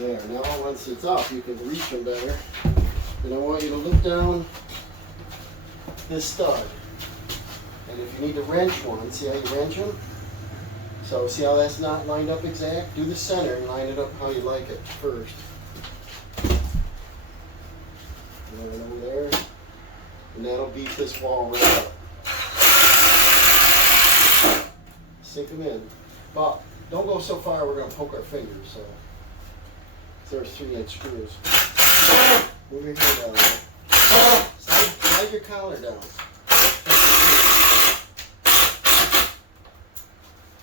There, now once it's up, you can reach them better. And I want you to look down this stud. And if you need to wrench one, see how you wrench them? So see how that's not lined up exact? Do the center and line it up how you like it first. And then over there. And that'll beat this wall right up. Sink them in. But don't go so far we're going to poke our fingers. So there's 3-inch screws. Move your hand down there. Slide your collar down.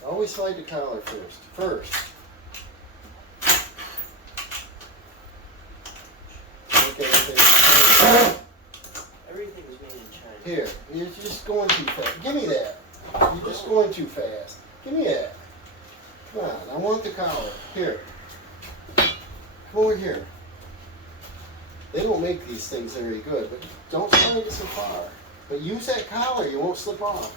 Always slide the collar first. Okay, everything is made in China. Here, you're just going too fast. Give me that. You're just going too fast. Give me that. Come on, I want the collar. Here. Come over here. They don't make these things very good, but don't slide it so far. But use that collar, you won't slip off.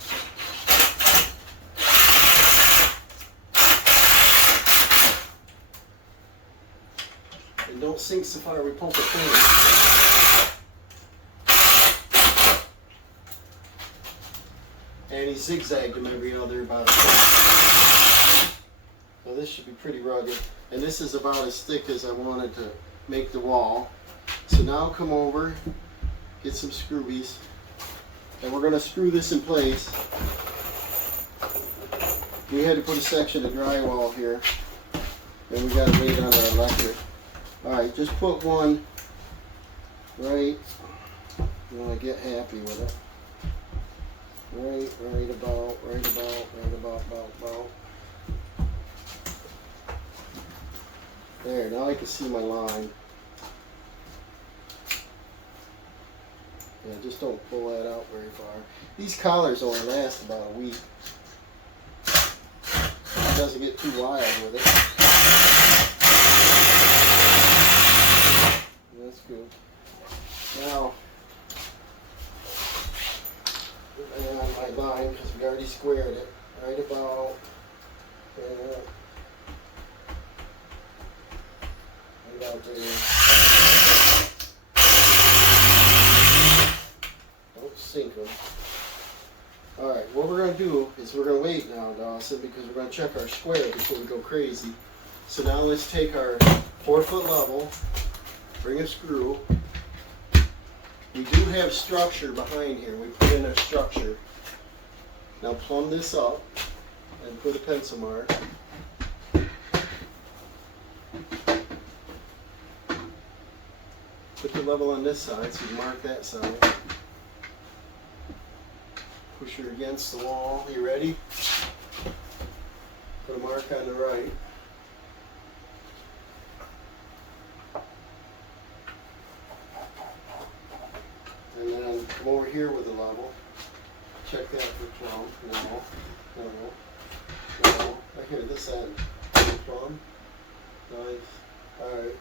And don't sink so far we pump the thing. And he zigzagged them every other about a foot. So this should be pretty rugged. And this is about as thick as I wanted to make the wall. So now come over, get some screwies, and we're going to screw this in place. We had to put a section of drywall here, and we got to wait on our electric. Alright, just put one right, you want to get happy with it. Right about. There, now I can see my line. Yeah, just don't pull that out very far. These collars only last about a week. It doesn't get too wild with it. That's good. Now, put that on my line because we already squared it. Right about there. Right about there. Don't sink them. Alright, what we're going to do is we're going to wait now, Dawson, because we're going to check our square before we go crazy. So now let's take our 4-foot level, bring a screw. We do have structure behind here. We put in a structure. Now plumb this up and put a pencil mark. Put the level on this side so you mark that side. Push her against the wall. You ready? Put a mark on the right. And then come over here with the level. Check that for plumb. No. Right here, this end. Plumb. Nice. Alright.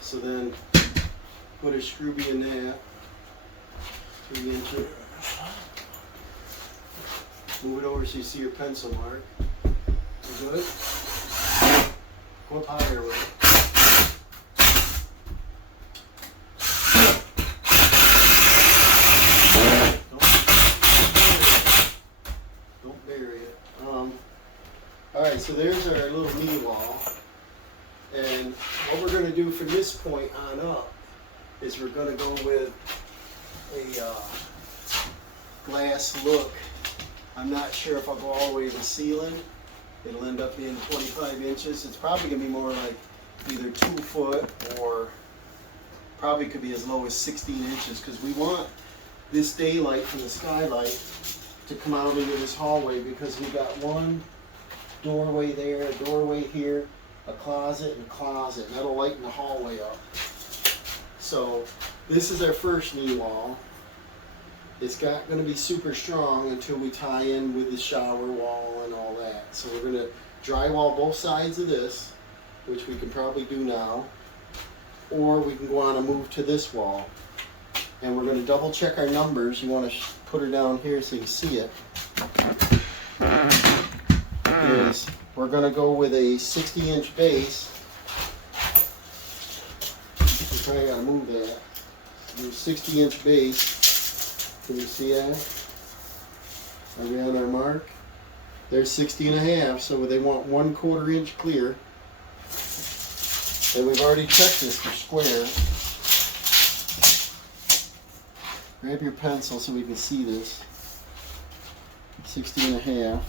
So then put a screwby in that. 3 inches. Move it over so you see your pencil mark. You good? Go up higher with it. Don't bury it. Alright, so there's our little knee wall. And what we're going to do from this point on up is we're going to go with a glass look. I'm not sure if I'll go all the way to the ceiling. It'll end up being 25 inches. It's probably going to be more like either 2 foot or probably could be as low as 16 inches because we want this daylight from the skylight to come out into this hallway because we've got one doorway there, a doorway here, a closet, and a closet. And that'll lighten the hallway up. So this is our first knee wall. It's going to be super strong until we tie in with the shower wall and all that. So we're going to drywall both sides of this, which we can probably do now. Or we can go on and move to this wall. And we're going to double check our numbers. You want to put her down here so you can see it. We're going to go with a 60-inch base probably gotta move that. There's 60-inch base. Can you see that? Are we on our mark? There's 60 and a half, so they want 1/4 inch clear. And we've already checked this for square. Grab your pencil so we can see this. 60 and a half.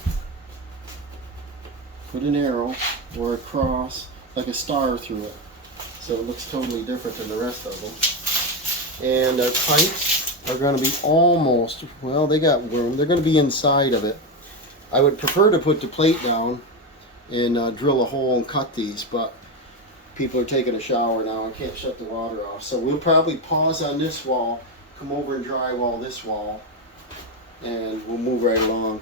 Put an arrow or a cross, like a star through it. So it looks totally different than the rest of them. And our pipes are going to be almost, well, they got room. They're going to be inside of it. I would prefer to put the plate down and drill a hole and cut these, but people are taking a shower now. I can't shut the water off. So we'll probably pause on this wall, come over and drywall this wall, and we'll move right along.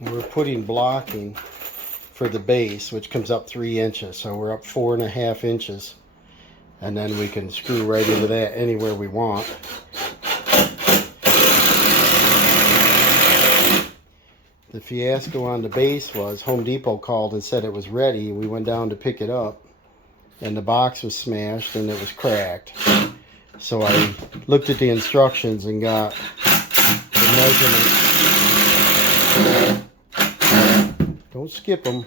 We're putting blocking for the base, which comes up 3 inches. So we're up 4.5 inches. And then we can screw right into that anywhere we want. The fiasco on the base was Home Depot called and said it was ready. We went down to pick it up and the box was smashed and it was cracked. So I looked at the instructions and got the measurements. Don't skip them.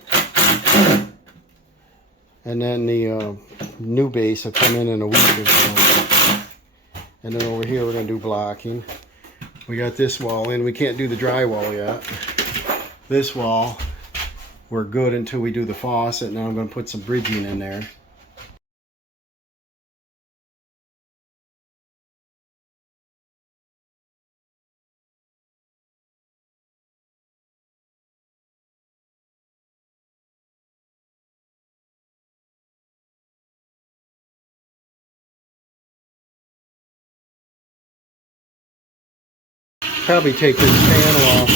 And then the new base will come in a week or so. And then over here we're going to do blocking. We got this wall in. We can't do the drywall yet. This wall, we're good until we do the faucet. Now I'm going to put some bridging in there. Probably take this panel off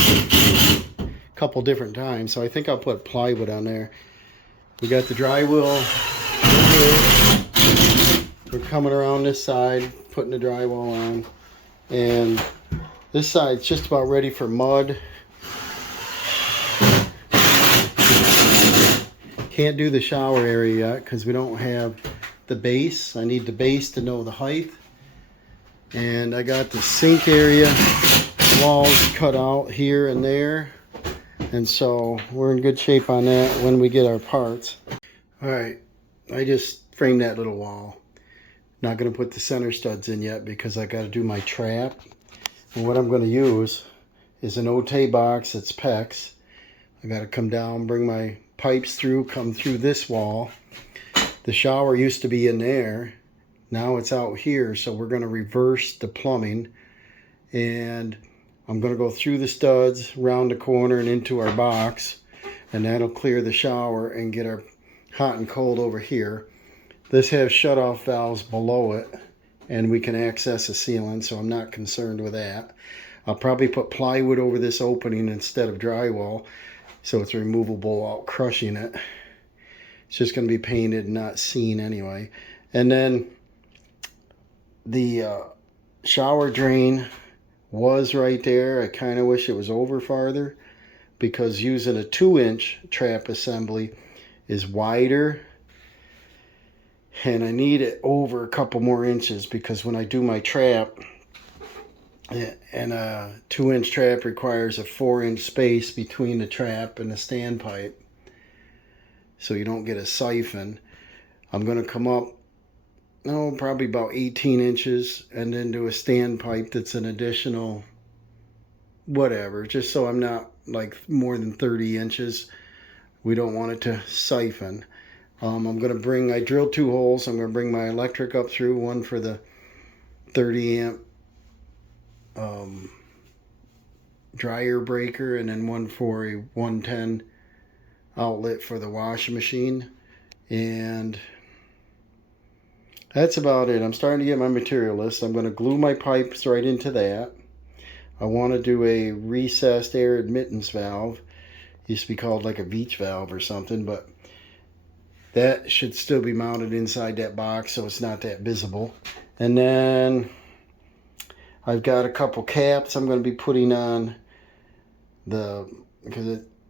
a couple different times, so I think I'll put plywood on there. We got the drywall here. We're coming around this side, putting the drywall on, and this side's just about ready for mud. Can't do the shower area yet because we don't have the base. I need the base to know the height. And I got the sink area walls cut out here and there, and so we're in good shape on that when we get our parts. All right, I just framed that little wall. Not going to put the center studs in yet because I got to do my trap. And what I'm going to use is an Ote box. It's PEX. I got to come down, bring my pipes through, come through this wall. The shower used to be in there. Now it's out here, so we're going to reverse the plumbing, and I'm going to go through the studs, round the corner, and into our box, and that'll clear the shower and get our hot and cold over here. This has shut-off valves below it, and we can access the ceiling, so I'm not concerned with that. I'll probably put plywood over this opening instead of drywall, so it's removable without crushing it. It's just going to be painted and not seen anyway. And then the shower drain was right there. I kind of wish it was over farther because using a 2-inch trap assembly is wider, and I need it over a couple more inches because when I do my trap, and a 2-inch trap requires a 4-inch space between the trap and the standpipe so you don't get a siphon. I'm going to come up probably about 18 inches and then do a standpipe that's an additional whatever, just so I'm not like more than 30 inches. We don't want it to siphon. I'm going to bring, I drilled 2 holes. I'm going to bring my electric up through, one for the 30 amp dryer breaker, and then one for a 110 outlet for the washing machine. And that's about it. I'm starting to get my material list. I'm going to glue my pipes right into that. I want to do a recessed air admittance valve. Used to be called like a Veach valve or something, but that should still be mounted inside that box so it's not that visible. And then I've got a couple caps I'm going to be putting on the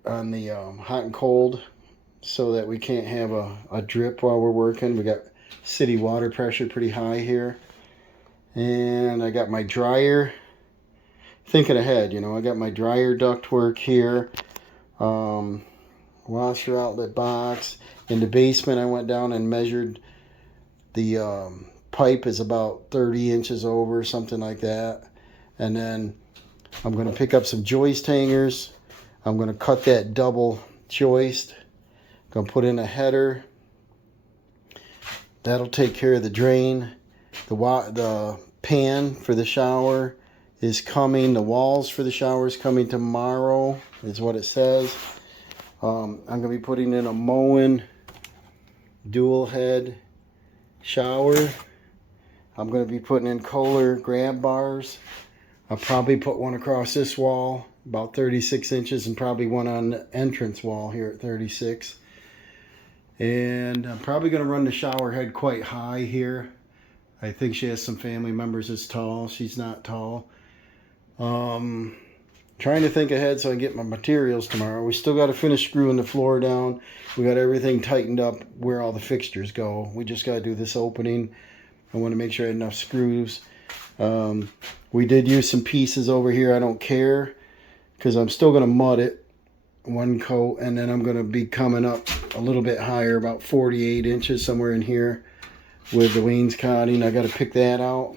hot and cold, so that we can't have a drip while we're working. We got city water pressure pretty high here. And I got my dryer, thinking ahead, you know, I got my dryer ductwork here, washer outlet box. In the basement I went down and measured the pipe is about 30 inches over, something like that. And then I'm going to pick up some joist hangers. I'm going to cut that double joist. Going to put in a header. That'll take care of the drain. The pan for the shower is coming. The walls for the shower is coming tomorrow, is what it says. I'm going to be putting in a Moen dual head shower. I'm going to be putting in Kohler grab bars. I'll probably put one across this wall, about 36 inches, and probably one on the entrance wall here at 36. And I'm probably going to run the shower head quite high here. I think she has some family members that's tall. She's not tall. Trying to think ahead so I can get my materials tomorrow. We still got to finish screwing the floor down. We got everything tightened up where all the fixtures go. We just got to do this opening. I want to make sure I had enough screws. We did use some pieces over here. I don't care, because I'm still going to mud it one coat, and then I'm going to be coming up a little bit higher, about 48 inches, somewhere in here, with the wainscoting. I got to pick that out,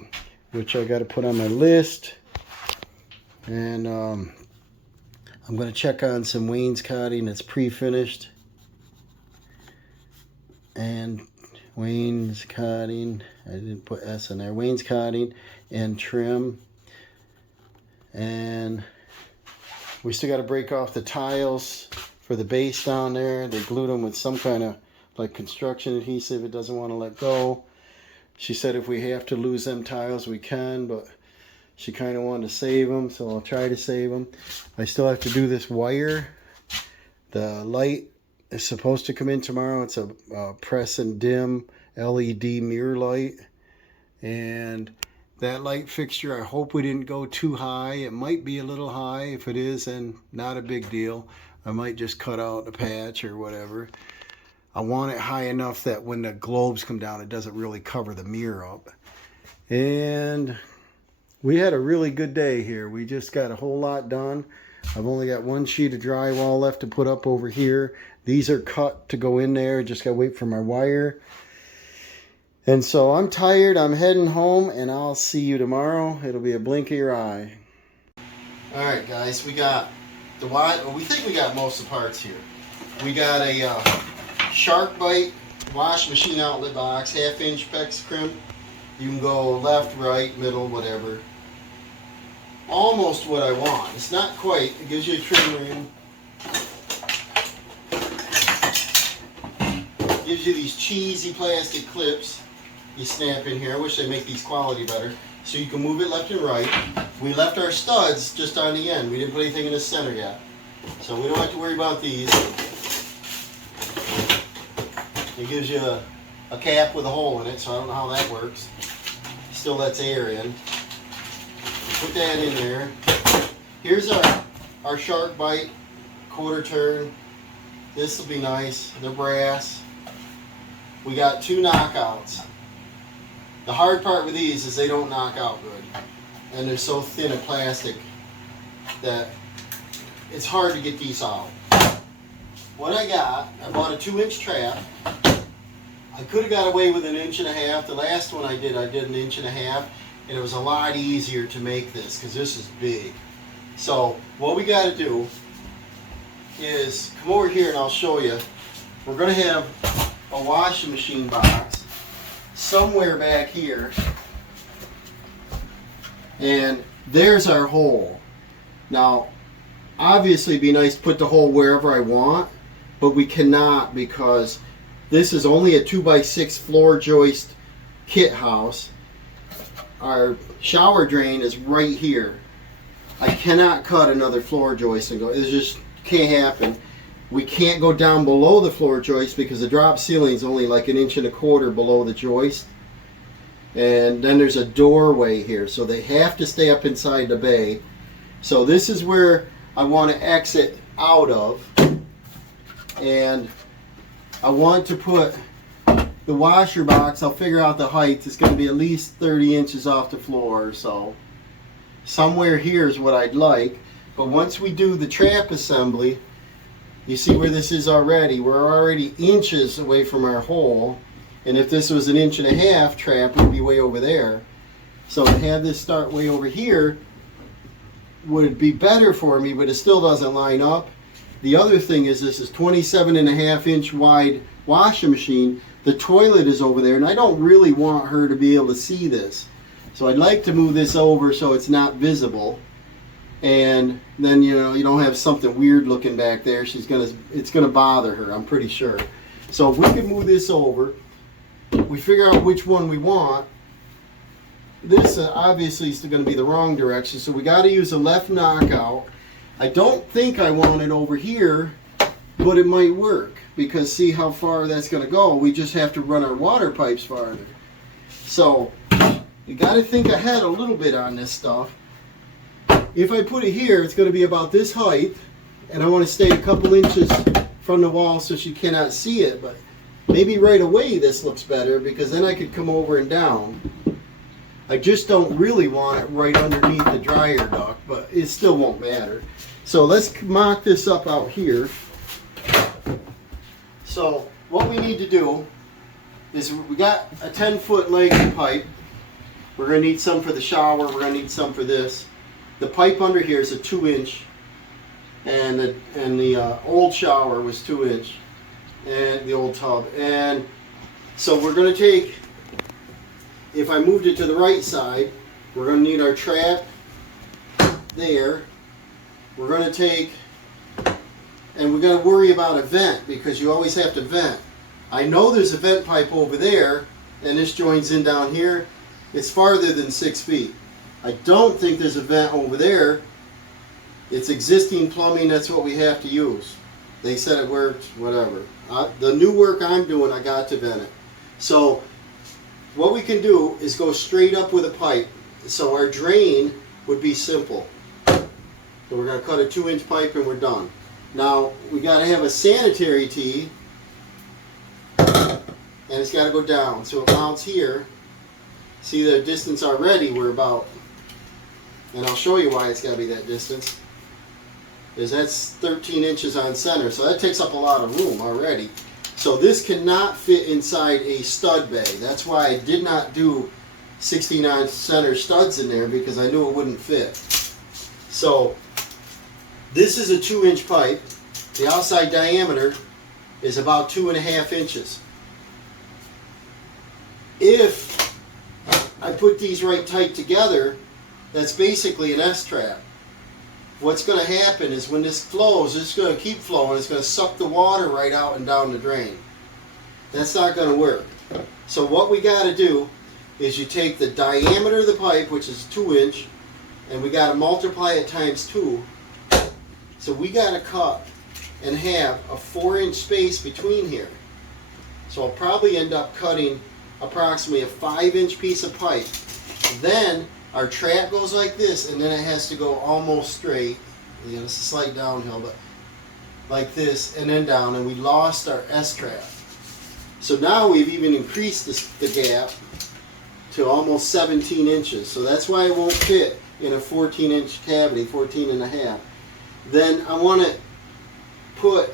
which I got to put on my list. And I'm going to check on some wainscoting that's pre-finished. And wainscoting, I didn't put S in there, wainscoting and trim. And we still got to break off the tiles for the base down there. They glued them with some kind of like construction adhesive. It doesn't want to let go. She said if we have to lose them tiles, we can, but she kind of wanted to save them, so I'll try to save them. I still have to do this wire. The light is supposed to come in tomorrow. It's a press and dim LED mirror light. And that light fixture, I hope we didn't go too high. It might be a little high. If it is, then not a big deal. I might just cut out the patch or whatever. I want it high enough that when the globes come down, it doesn't really cover the mirror up. And we had a really good day here. We just got a whole lot done. I've only got one sheet of drywall left to put up over here. These are cut to go in there. Just gotta wait for my wire. And so I'm tired. I'm heading home, and I'll see you tomorrow. It'll be a blink of your eye. All right, guys. We got the we think we got most of the parts here. We got a Shark Bite wash machine outlet box, 1/2-inch PEX crimp. You can go left, right, middle, whatever. Almost what I want. It's not quite. It gives you a trim ring. Gives you these cheesy plastic clips you snap in here. I wish they make these quality better. So you can move it left and right. We left our studs just on the end. We didn't put anything in the center yet. So we don't have to worry about these. It gives you a cap with a hole in it, so I don't know how that works. Still lets air in. Put that in there. Here's our Shark Bite quarter turn. This will be nice. They're brass. We got 2 knockouts. The hard part with these is they don't knock out good. And they're so thin of plastic that it's hard to get these out. What I bought a 2-inch trap. I could have got away with 1.5 inches. The last one I did 1.5 inches. And it was a lot easier to make this because this is big. So what we got to do is come over here and I'll show you. We're going to have a washing machine box somewhere back here. And there's our hole. Now, obviously it'd be nice to put the hole wherever I want, but we cannot because this is only a 2x6 floor joist kit house. Our shower drain is right here. I cannot cut another floor joist and go. It just can't happen. We can't go down below the floor joist because the drop ceiling is only like 1.25 inches below the joist. And then there's a doorway here, so they have to stay up inside the bay. So this is where I want to exit out of, and I want to put the washer box. I'll figure out the height. It's going to be at least 30 inches off the floor or so. Somewhere here is what I'd like. But once we do the trap assembly, you see where this is already. We're already inches away from our hole. And if this was 1.5 inch trap, we'd be way over there. So to have this start way over here would be better for me, but it still doesn't line up. The other thing is, this is 27.5 inch wide washing machine. The toilet is over there, and I don't really want her to be able to see this. So I'd like to move this over so it's not visible. And then, you know, you don't have something weird looking back there. It's gonna bother her, I'm pretty sure. So if we could move this over, we figure out which one we want. This obviously is going to be the wrong direction, so we got to use a left knockout. I don't think I want it over here, but it might work, because see how far that's going to go. We just have to run our water pipes farther. So you got to think ahead a little bit on this stuff. If I put it here, it's going to be about this height, and I want to stay a couple inches from the wall so she cannot see it. But maybe right away this looks better, because then I could come over and down. I just don't really want it right underneath the dryer duct, but it still won't matter. So let's mock this up out here. So what we need to do is, we got a 10-foot length pipe. We're going to need some for the shower. We're going to need some for this. The pipe under here is a 2-inch, and the old shower was 2-inch. And the old tub. And so we're going to take, if I moved it to the right side, we're going to need our trap there. We're going to take, and we're going to worry about a vent, because you always have to vent. I know there's a vent pipe over there, and this joins in down here. It's farther than 6 feet. I don't think there's a vent over there. It's existing plumbing, that's what we have to use. They said it worked, whatever. The new work I'm doing, I got to vent it. So what we can do is go straight up with a pipe. So our drain would be simple. So we're going to cut a 2-inch pipe and we're done. Now we got to have a sanitary tee, and it's got to go down. So it mounts here. See the distance already, we're about, and I'll show you why it's got to be that distance. Is that's 13 inches on center, so that takes up a lot of room already. So this cannot fit inside a stud bay. That's why I did not do 16-inch center studs in there, because I knew it wouldn't fit. So this is a 2-inch pipe. The outside diameter is about 2.5 inches. If I put these right tight together, that's basically an S-trap. What's going to happen is, when this flows, it's going to keep flowing. It's going to suck the water right out and down the drain. That's not going to work. So what we got to do is, you take the diameter of the pipe, which is 2-inch, and we got to multiply it times 2. So we got to cut and have a 4-inch space between here. So I'll probably end up cutting approximately a 5-inch piece of pipe. Then our trap goes like this, and then it has to go almost straight. You know, it's a slight downhill, but like this, and then down, and we lost our S-trap. So now we've even increased the gap to almost 17 inches. So that's why it won't fit in a 14-inch cavity, 14.5. Then I want to put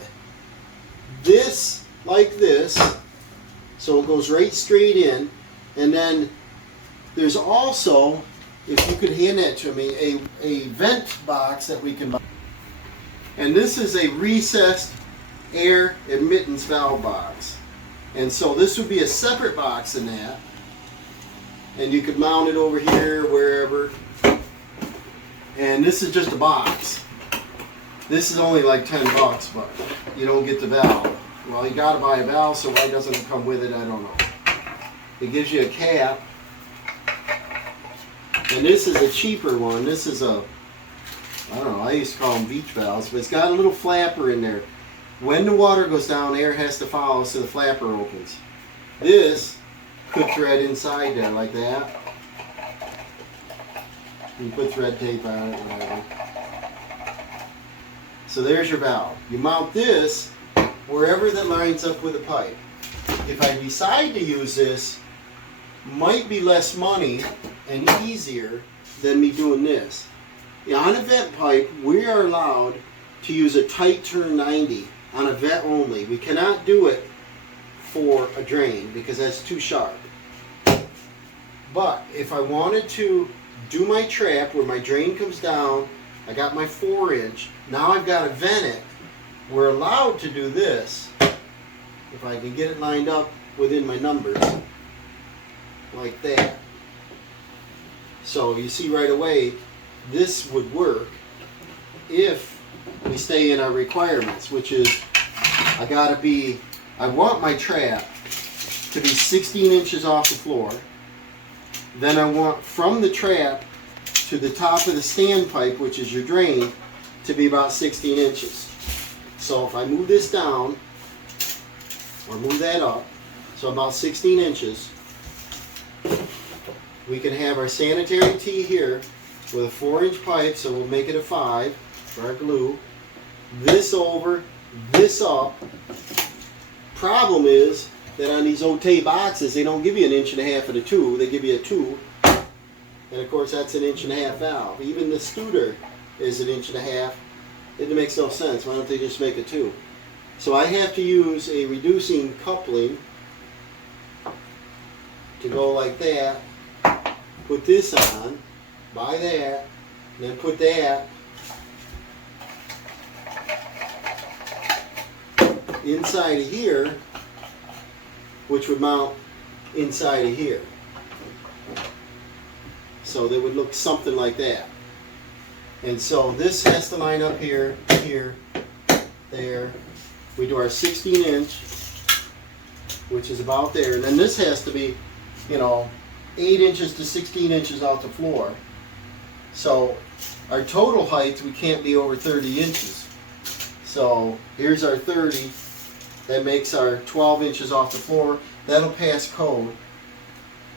this like this, so it goes right straight in. And then there's also, if you could hand that to me, a vent box that we can buy. And this is a recessed air admittance valve box. And so this would be a separate box than that. And you could mount it over here, wherever. And this is just a box. This is only like 10 bucks, but you don't get the valve. Well, you gotta buy a valve, so why doesn't it come with it? I don't know. It gives you a cap. And this is a cheaper one. This is a, I don't know, I used to call them beach valves, but it's got a little flapper in there. When the water goes down, air has to follow, so the flapper opens. This Put thread inside there like that. You put thread tape on it, whatever. So there's your valve. You mount this wherever that lines up with the pipe. If I decide to use this, might be less money and easier than me doing this. On a vent pipe, we are allowed to use a tight turn 90 on a vent only. We cannot do it for a drain because that's too sharp. But if I wanted to do my trap where my drain comes down, I got my 4-inch, now I've got to vent it. We're allowed to do this, if I can get it lined up within my numbers, like that. So you see right away, this would work if we stay in our requirements, which is I want my trap to be 16 inches off the floor. Then I want from the trap to the top of the standpipe, which is your drain, to be about 16 inches. So if I move this down, or move that up, so about 16 inches, we can have our sanitary tee here with a 4-inch pipe, so we'll make it a 5 for our glue. This over, this up. Problem is that on these Ote boxes, they don't give you 1.5 inches of the 2, they give you a 2. And of course that's 1.5 inch valve. Even the Studer is 1.5 inches. It makes no sense. Why don't they just make a 2? So I have to use a reducing coupling to go like that. Put this on, buy that, and then put that inside of here, which would mount inside of here. So they would look something like that. And so this has to line up here, here, there. We do our 16 inch, which is about there. And then this has to be, 8 inches to 16 inches off the floor. So our total height, we can't be over 30 inches. So here's our 30. That makes our 12 inches off the floor. That'll pass code.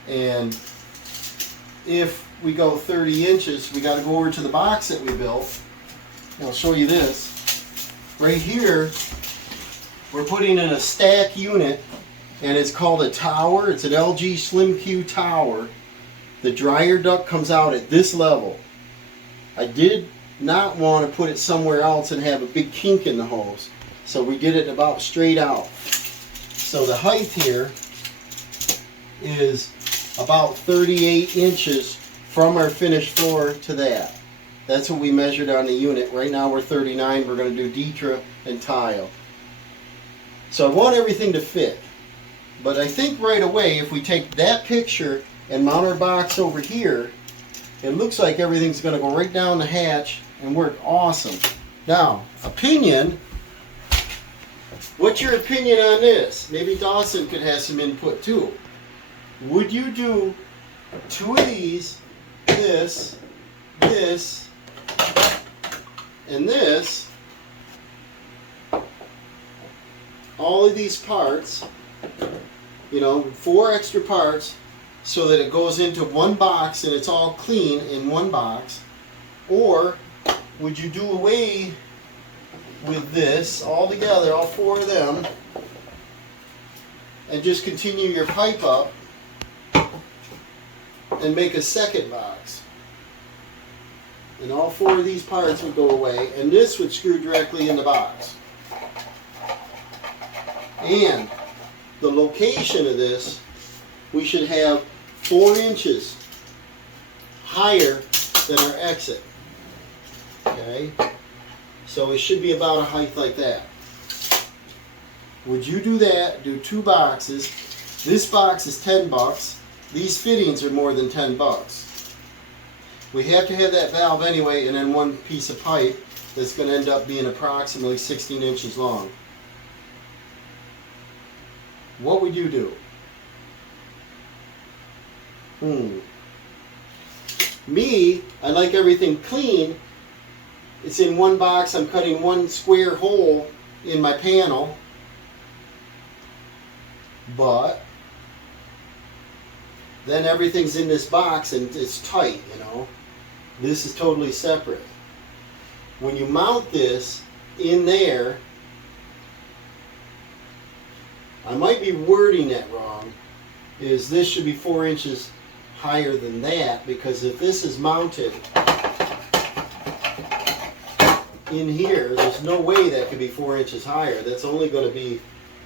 And if we go 30 inches, we got to go over to the box that we built. And I'll show you this. Right here, we're putting in a stack unit, and it's called a tower. It's an LG Slim Q tower. The dryer duct comes out at this level. I did not want to put it somewhere else and have a big kink in the hose. So we did it about straight out. So the height here is about 38 inches from our finished floor to that. That's what we measured on the unit. Right now we're 39. We're going to do Detra and tile. So I want everything to fit. But I think right away, if we take that picture and mount our box over here, it looks like everything's going to go right down the hatch and work awesome. Now, opinion. What's your opinion on this? Maybe Dawson could have some input too. Would you do 2 of these, this, this, and this, all of these parts, 4 extra parts, so that it goes into one box and it's all clean in one box? Or would you do away with this altogether, all 4 of them, and just continue your pipe up and make a second box? And all 4 of these parts would go away, and this would screw directly in the box. And the location of this, we should have 4 inches higher than our exit. Okay? So it should be about a height like that. Would you do that? Do 2 boxes. This box is $10. These fittings are more than $10. We have to have that valve anyway, and then 1 piece of pipe that's going to end up being approximately 16 inches long. What would you do? Me, I like everything clean. It's in 1 box. I'm cutting 1 square hole in my panel. But then everything's in this box and it's tight, you know. This is totally separate. When you mount this in there, I might be wording that wrong, is this should be 4 inches higher than that, because if this is mounted in here, there's no way that could be 4 inches higher. That's only going to be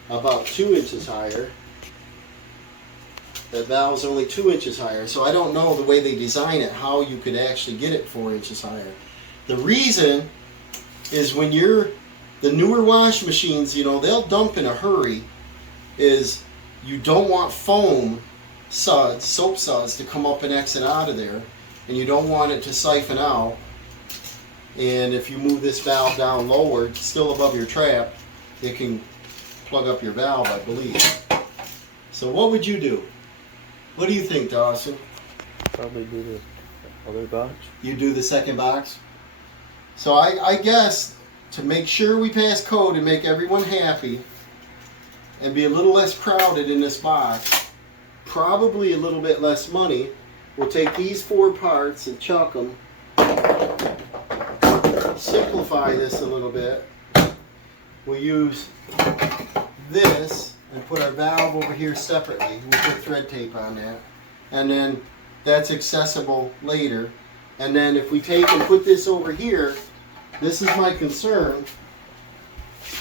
about 2 inches higher. That valve's only 2 inches higher, so I don't know the way they design it, how you could actually get it 4 inches higher. The reason is when the newer wash machines, you know, they'll dump in a hurry, is you don't want foam suds, soap suds, to come up and exit out of there, and you don't want it to siphon out. And if you move this valve down lower, still above your trap, it can plug up your valve, I believe. So what would you do? What do you think, Dawson? Probably do the other box. You do the second box? So I guess to make sure we pass code and make everyone happy and be a little less crowded in this box, probably a little bit less money, we'll take these 4 parts and chuck them. Simplify this a little bit. We'll use this and put our valve over here separately. We'll put thread tape on that. And then that's accessible later. And then if we take and put this over here, this is my concern,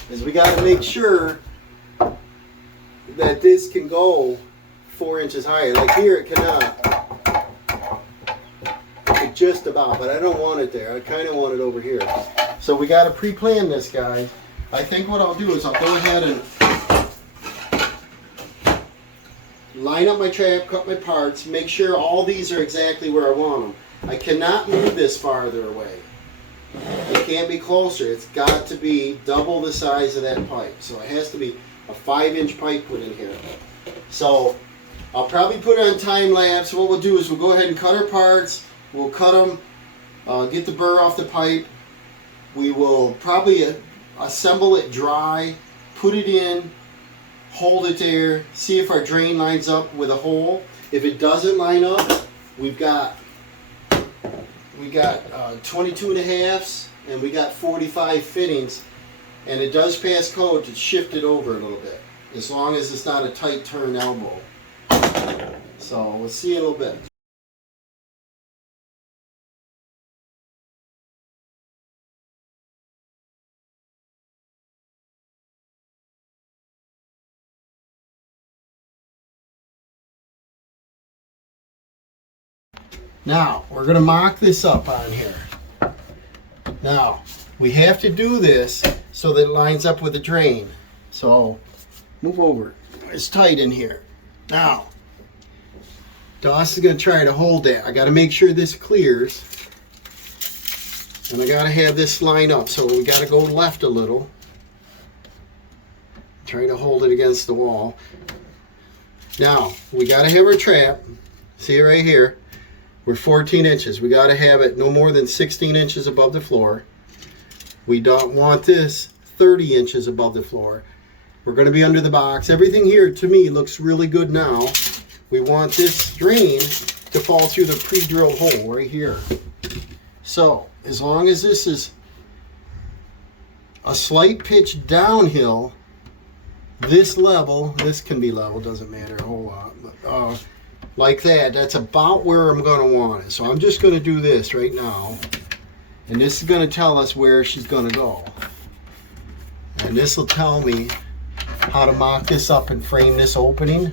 is we got to make sure that this can go 4 inches higher. Like here it cannot. It just about, but I don't want it there. I kind of want it over here. So we got to pre-plan this, guy. I think what I'll do is I'll go ahead and line up my trap, cut my parts, make sure all these are exactly where I want them. I cannot move this farther away. It can't be closer. It's got to be double the size of that pipe. So it has to be a 5-inch pipe put in here. So I'll probably put it on time lapse. What we'll do is we'll go ahead and cut our parts. We'll cut them, get the burr off the pipe. We will probably assemble it dry, put it in, hold it there, see if our drain lines up with a hole. If it doesn't line up, we got 22.5s and we got 45 fittings, and it does pass code to shift it over a little bit, as long as it's not a tight turn elbow. So we'll see in a little bit. Now, we're going to mock this up on here. Now, we have to do this so that it lines up with the drain. So, move over. It's tight in here. Now, Dawson's going to try to hold that. I got to make sure this clears. And I got to have this line up. So, we got to go left a little. Try to hold it against the wall. Now, we got to have our trap. See it right here. We're 14 inches. We got to have it no more than 16 inches above the floor. We don't want this 30 inches above the floor. We're going to be under the box. Everything here, to me, looks really good now. We want this drain to fall through the pre-drilled hole right here. So, as long as this is a slight pitch downhill, this level, this can be level, doesn't matter a whole lot, but like that, that's about where I'm going to want it. So I'm just going to do this right now. And this is going to tell us where she's going to go. And this will tell me how to mock this up and frame this opening.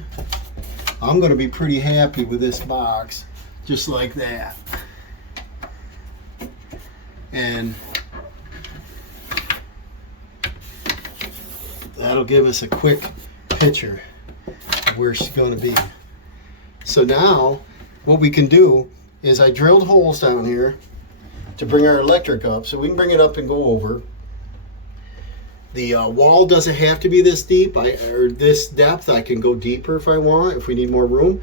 I'm going to be pretty happy with this box, just like that. And that'll give us a quick picture of where she's going to be. So now, what we can do is I drilled holes down here to bring our electric up, so we can bring it up and go over. The wall doesn't have to be this deep, or this depth. I can go deeper if I want, if we need more room.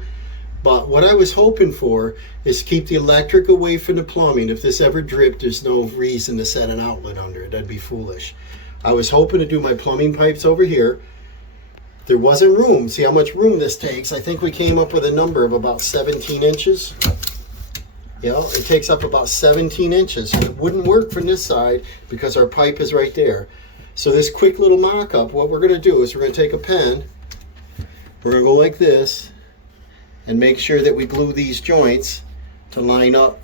But what I was hoping for is keep the electric away from the plumbing. If this ever dripped, there's no reason to set an outlet under it. That'd be foolish. I was hoping to do my plumbing pipes over here. there wasn't room. See how much room this takes? I think we came up with a number of about 17 inches. You know, it takes up about 17 inches. And it wouldn't work from this side because our pipe is right there. So this quick little mock-up, what we're going to do is we're going to take a pen. We're going to go like this and make sure that we glue these joints to line up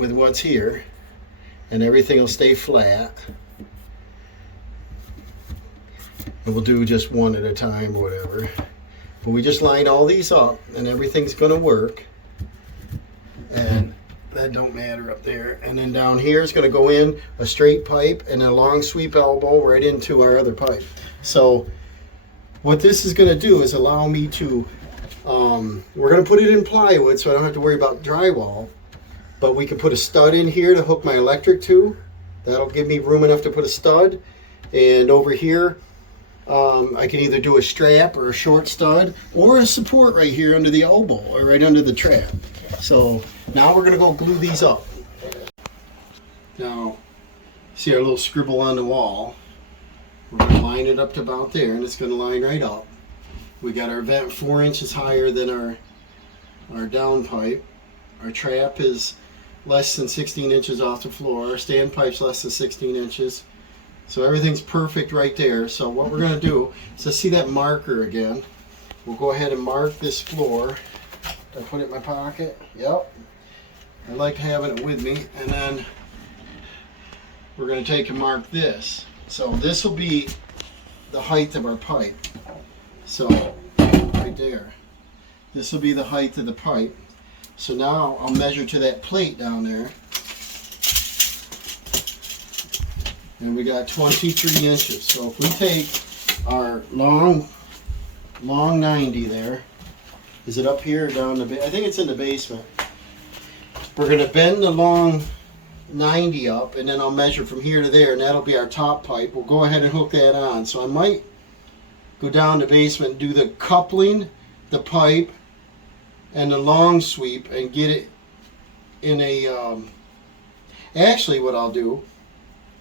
with what's here. And everything will stay flat. And we'll do just one at a time or whatever. But we just line all these up and everything's going to work. And that don't matter up there. And then down here is going to go in a straight pipe and a long sweep elbow right into our other pipe. So what this is going to do is allow me to, we're going to put it in plywood so I don't have to worry about drywall. But we can put a stud in here to hook my electric to. That'll give me room enough to put a stud. And over here, I can either do a strap or a short stud or a support right here under the elbow or right under the trap. So now we're going to go glue these up. Now, see our little scribble on the wall? We're going to line it up to about there, and it's going to line right up. We got our vent 4 inches higher than our down pipe. Our trap is less than 16 inches off the floor. Our standpipe's less than 16 inches. So everything's perfect right there. So what we're going to do is, let's see that marker again. We'll go ahead and mark this floor. Did I put it in my pocket? Yep. I like having it with me. And then we're going to take and mark this. So this will be the height of our pipe. So right there. This will be the height of the pipe. So now I'll measure to that plate down there. And we got 23 inches. So if we take our long 90 there, is it up here or down the I think it's in the basement. We're going to bend the long 90 up, and then I'll measure from here to there, and that'll be our top pipe. We'll go ahead and hook that on. So I might go down the basement and do the coupling, the pipe, and the long sweep, and get it in a, actually what I'll do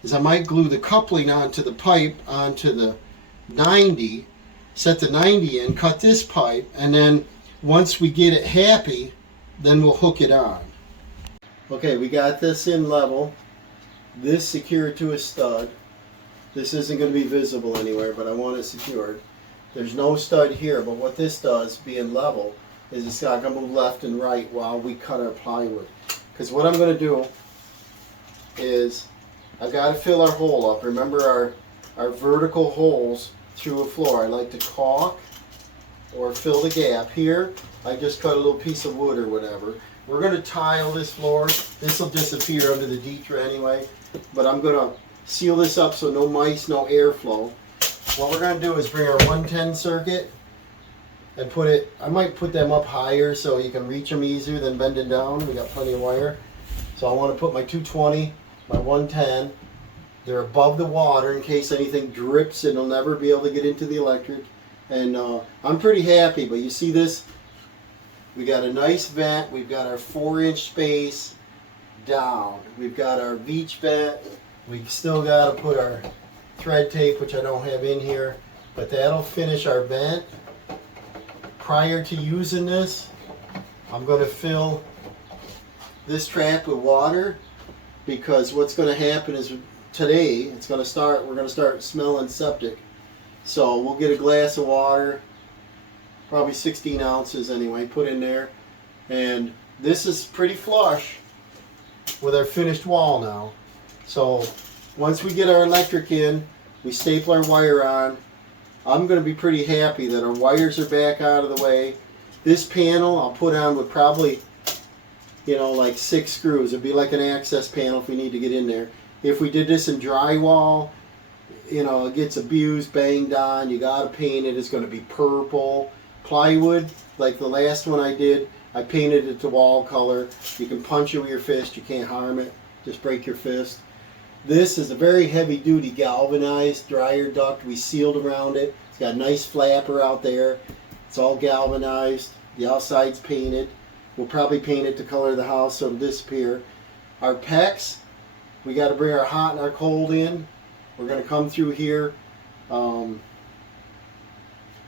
is I might glue the coupling onto the pipe onto the 90, set the 90 in, cut this pipe, and then once we get it happy, then we'll hook it on. Okay, we got this in level. This secured to a stud. This isn't going to be visible anywhere, but I want it secured. There's no stud here, but what this does, being level, is it's not going to move left and right while we cut our plywood. Because what I'm going to do is I've got to fill our hole up. Remember our vertical holes through a floor. I like to caulk or fill the gap. Here, I just cut a little piece of wood or whatever. We're going to tile this floor. This will disappear under the Dietra anyway, but I'm going to seal this up so no mice, no airflow. What we're going to do is bring our 110 circuit and put it, I might put them up higher so you can reach them easier than bending down. We got plenty of wire. So I want to put my 220, my 110. They're above the water in case anything drips, and it'll never be able to get into the electric. And I'm pretty happy, but you see this? We got a nice vent. We've got our 4-inch space down. We've got our beach vent. We've still got to put our thread tape, which I don't have in here, but that'll finish our vent. Prior to using this, I'm going to fill this trap with water, because what's going to happen is today we're going to start smelling septic. So we'll get a glass of water, probably 16 ounces anyway, put in there. And this is pretty flush with our finished wall now. So once we get our electric in, we staple our wire on. I'm going to be pretty happy that our wires are back out of the way. This panel I'll put on with probably, like 6 screws. It'd be like an access panel if we need to get in there. If we did this in drywall, it gets abused, banged on, you got to paint it. It's going to be purple. Plywood, like the last one I did, I painted it to wall color. You can punch it with your fist, you can't harm it, just break your fist. This is a very heavy duty galvanized dryer duct. We sealed around it. It's got a nice flapper out there. It's all galvanized. The outside's painted. We'll probably paint it to color the house so it'll disappear. Our PEX, we got to bring our hot and our cold in. We're going to come through here.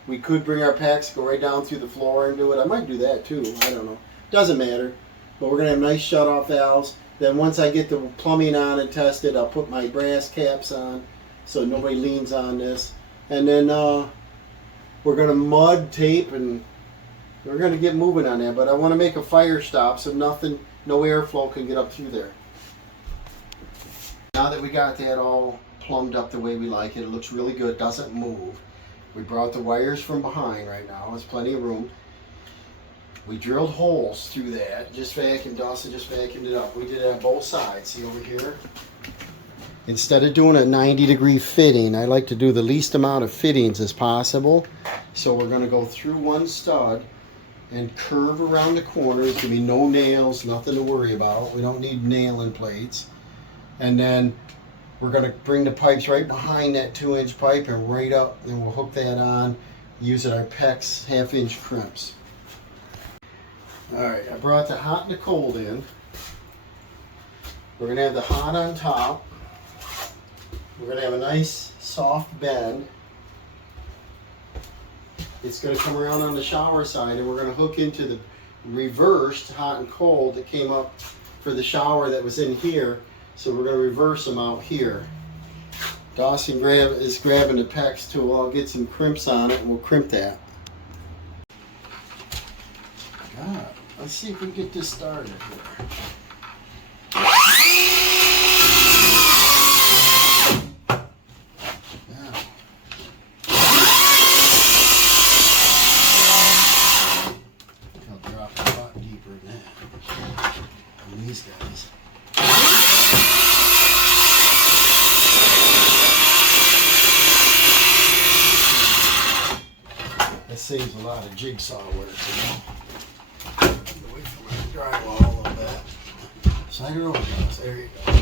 We could bring our PEX, go right down through the floor and do it. I might do that too. I don't know. Doesn't matter. But we're going to have nice shut-off valves. Then once I get the plumbing on and tested, I'll put my brass caps on so nobody leans on this. And then we're going to mud, tape, and we're going to get moving on that. But I want to make a fire stop so nothing, no airflow can get up through there. Now that we got that all plumbed up the way we like it, it looks really good, doesn't move. We brought the wires from behind right now, there's plenty of room. We drilled holes through that, Dawson just vacuumed it up. We did it on both sides, see over here? Instead of doing a 90-degree fitting, I like to do the least amount of fittings as possible. So we're gonna go through one stud and curve around the corners. There's gonna be no nails, nothing to worry about. We don't need nailing plates. And then we're going to bring the pipes right behind that 2-inch pipe and right up, and we'll hook that on using our PEX 1/2-inch crimps. Alright, I brought the hot and the cold in. We're going to have the hot on top. We're going to have a nice soft bend. It's going to come around on the shower side, and we're going to hook into the reversed hot and cold that came up for the shower that was in here. So we're going to reverse them out here. Dawson is grabbing the PEX tool. I'll get some crimps on it and we'll crimp that. God, let's see if we can get this started here. Now. I'll drop a lot deeper than that. On these guys. That saves a lot of jigsaw work, you know. Get away from my drywall a little bit. Slide her over, guys. There you go.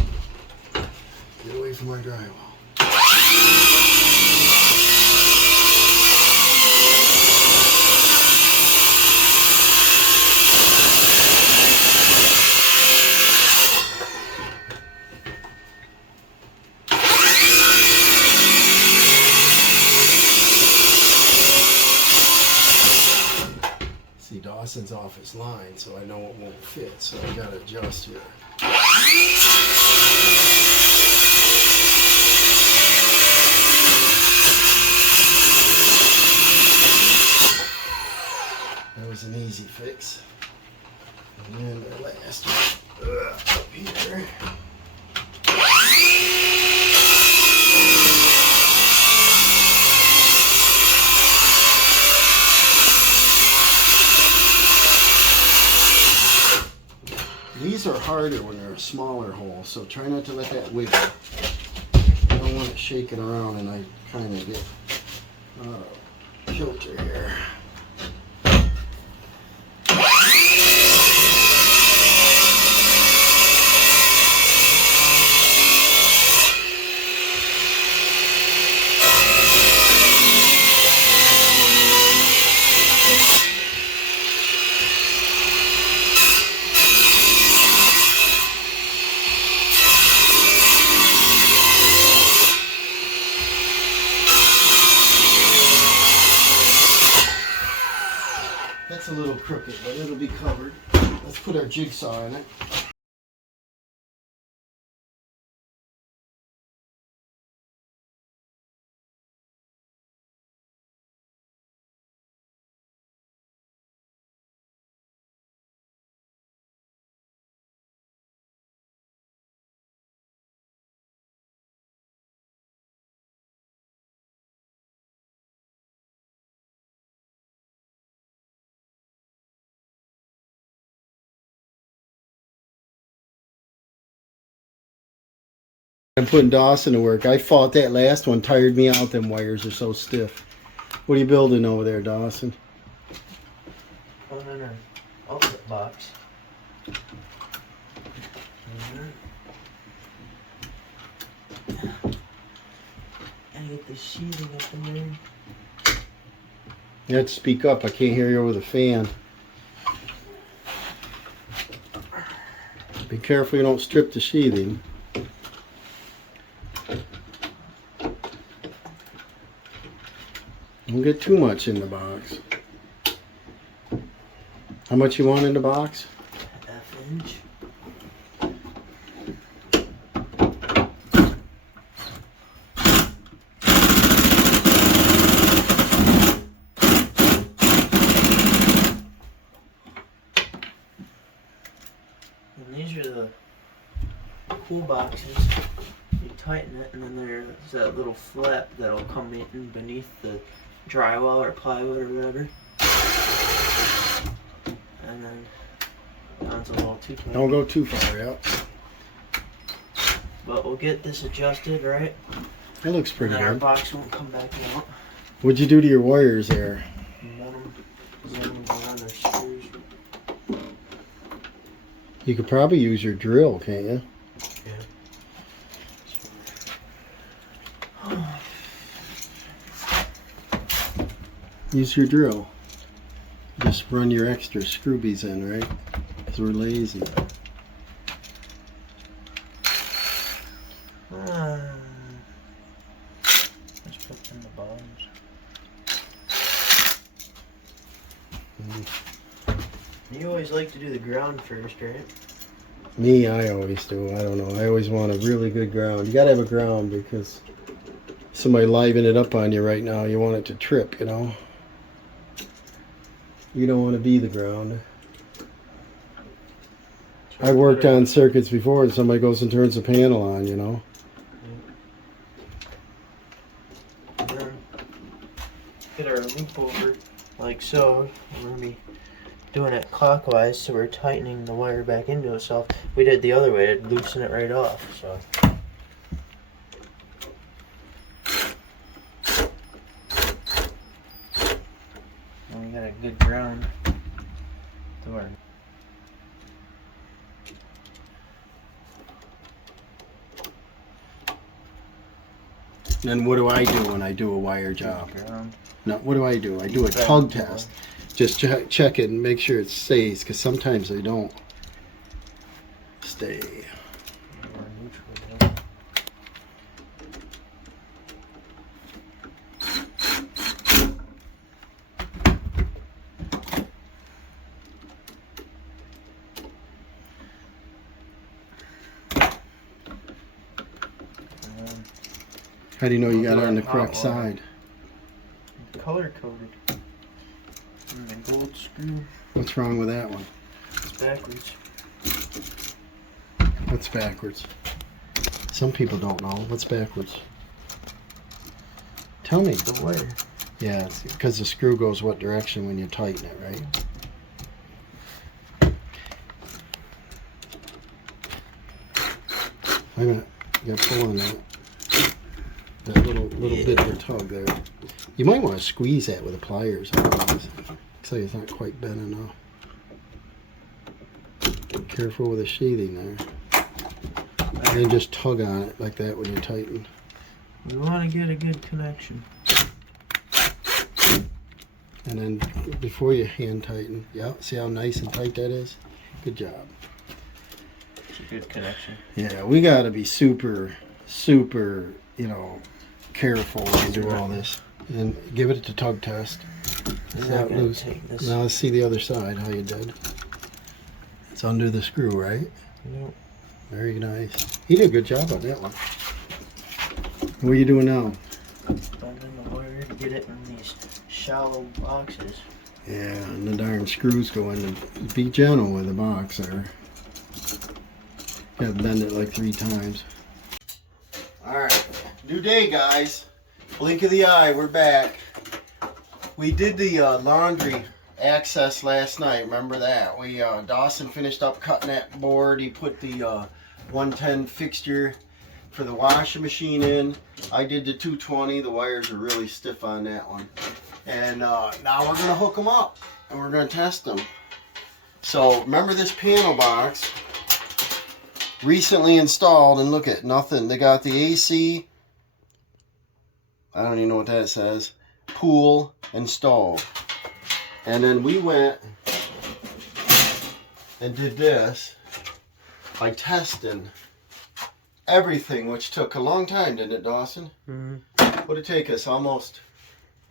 Get away from my drywall. See, Dawson's off his line, so I know it won't fit, so I gotta adjust here. That was an easy fix. And then the last one up here. These are harder when they're a smaller hole, so try not to let that wiggle. I don't want it shaking around and I kind of get kilter here. That's a little crooked, but it'll be covered. Let's put our jigsaw in it. I'm putting Dawson to work. I fought that last one, tired me out. Them wires are so stiff. What are you building over there, Dawson? On an outlet box. And get the sheathing up in there. You have to speak up. I can't hear you over the fan. Be careful you don't strip the sheathing. Don't get too much in the box. How much you want in the box? F-inch. And these are the cool boxes. You tighten it, and then there's that little flap that'll come in beneath the drywall or plywood or whatever. And then that's a little too tight. Don't go too far, yeah. But we'll get this adjusted, right? It looks pretty And then our good. box won't come back out. What'd you do to your wires there? Zone them around their screws. You could probably use your drill, can't you? Yeah. Use your drill. Just run your extra scroobies in, right? Because we're lazy. Let's put in the bottoms. You always like to do the ground first, right? Me, I always do. I don't know. I always want a really good ground. You gotta have a ground because somebody liven it up on you right now. You want it to trip, you know? You don't want to be the ground. I worked on circuits before and somebody goes and turns the panel on, you know? And then get our loop over like so. We're going to be doing it clockwise, so we're tightening the wire back into itself. We did the other way, it'd loosen it right off. So. And we got a good ground to work. Then what do I do when I do a wire job? Ground. No, what do? I do a tug test. Just check it and make sure it stays, because sometimes they don't stay. How do you know you got it on the correct side? Color coded. And the gold screw. What's wrong with that one? It's backwards. What's backwards? Some people don't know. What's backwards? Tell me. The wire. Yeah, it's because the screw goes what direction when you tighten it, right? Wait a minute. You got to pull on that. That little bit of a tug there. You might want to squeeze that with the pliers. Otherwise, looks like it's not quite bent enough. Be careful with the sheathing there. And then just tug on it like that when you tighten. We want to get a good connection. And then before you hand tighten, yeah, see how nice and tight that is? Good job. It's a good connection. Yeah, we got to be super, you know, careful when we do all this. And give it a tug test. It's not loose. Now let's see the other side, how you did. It's under the screw, right? Yep. Very nice. You did a good job on that one. What are you doing now? Bending the wire to get it in these shallow boxes. Yeah, and the darn screws go in. Be gentle with the box there. Gotta bend it like 3 times. Alright, new day, guys. Blink of the eye, we're back. We did the laundry access last night, remember that? We Dawson finished up cutting that board. He put the 110 fixture for the washing machine in. I did the 220. The wires are really stiff on that one. And now we're going to hook them up and we're going to test them. So remember this panel box, recently installed, and look at nothing. They got the AC, I don't even know what that says, pool installed. And then we went and did this by testing everything, which took a long time, didn't it, Dawson? Mm-hmm. What did it take us? Almost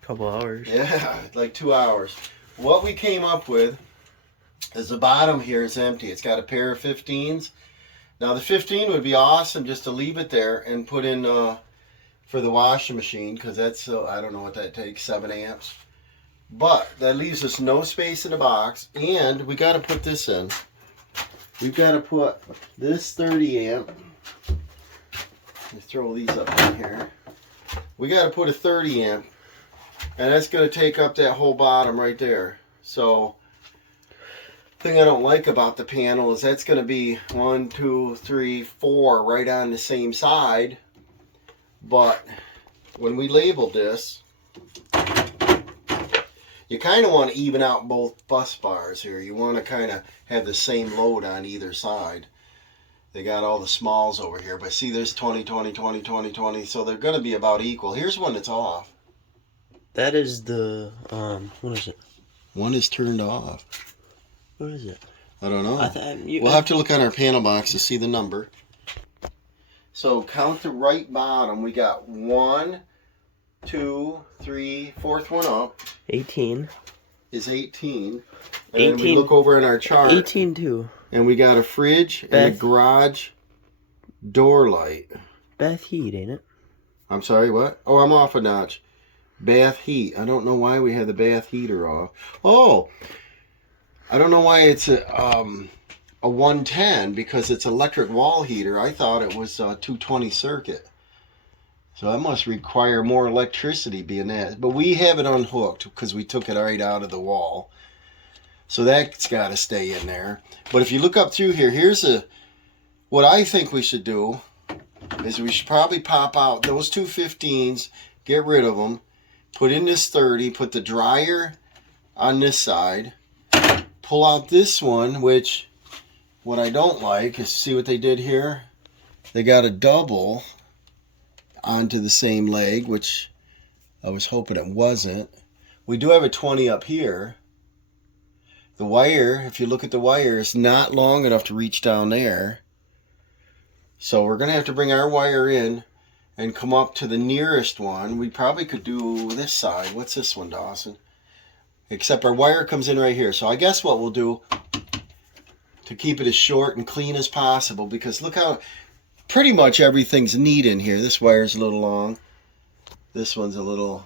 Couple hours. Yeah, like 2 hours. What we came up with is the bottom here is empty. It's got a pair of 15s. Now the 15 would be awesome just to leave it there and put in for the washing machine, because that's, I don't know what that takes, 7 amps. But that leaves us no space in the box, and we got to put this in. We've got to put this 30 amp. Let me throw these up in here. We got to put a 30 amp, and that's going to take up that whole bottom right there. So the thing I don't like about the panel is that's going to be 1, 2, 3, 4 right on the same side. But when we labeled this, you kind of want to even out both bus bars here. You want to kind of have the same load on either side. They got all the smalls over here, but see, there's 20, 20, 20, 20, 20, so they're going to be about equal. Here's one that's off. That is the, what is it? One is turned off. What is it? I don't know. We'll We'll have to look on our panel box to see the number. So count the right bottom. We got 1, 2, 3, fourth one up. 18. Is 18. And 18. then we look over in our chart. 18 too. And we got a fridge and a garage door light. Bath heat, ain't it? I'm sorry, what? Oh, I'm off a notch. Bath heat. I don't know why we had the bath heater off. Oh, I don't know why it's a 110, because it's electric wall heater. I thought it was a 220 circuit. So that must require more electricity being that. But we have it unhooked because we took it right out of the wall. So that's got to stay in there. But if you look up through here, what I think we should do is we should probably pop out those two 15s, get rid of them, put in this 30, put the dryer on this side, pull out this one, which what I don't like is, see what they did here? They got a double onto the same leg, which I was hoping it wasn't. We do have a 20 up here. The wire, if you look at the wire, is not long enough to reach down there. So we're going to have to bring our wire in and come up to the nearest one. We probably could do this side. What's this one, Dawson? Except our wire comes in right here. So I guess what we'll do to keep it as short and clean as possible, because look how pretty much everything's neat in here. This wire's a little long. This one's a little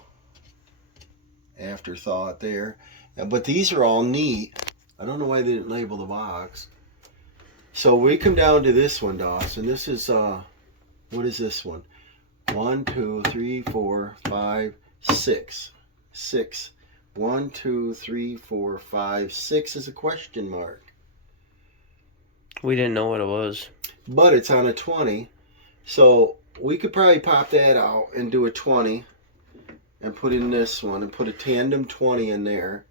afterthought there. But these are all neat. I don't know why they didn't label the box. So we come down to this one, Dawson. This is, what is this one? 1, 2, 3, 4, 5, 6. 6. 1, 2, 3, 4, 5, 6 is a question mark. We didn't know what it was. But it's on a 20. So we could probably pop that out and do a 20 and put in this one and put a tandem 20 in there.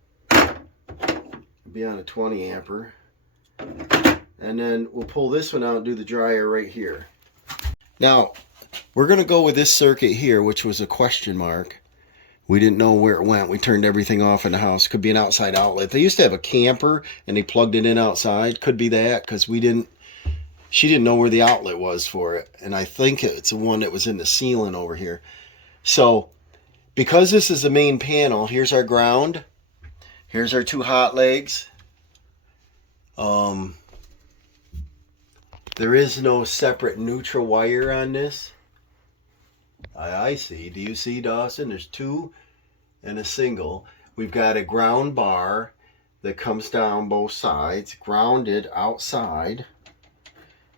Be on a 20 amper. And then we'll pull this one out and do the dryer right here. Now, we're going to go with this circuit here, which was a question mark. We didn't know where it went. We turned everything off in the house. Could be an outside outlet. They used to have a camper and they plugged it in outside. Could be that, because she didn't know where the outlet was for it. And I think it's the one that was in the ceiling over here. So, because this is the main panel, here's our ground. Here's our two hot legs. There is no separate neutral wire on this. I see. Do you see, Dawson? There's two and a single. We've got a ground bar that comes down both sides, grounded outside.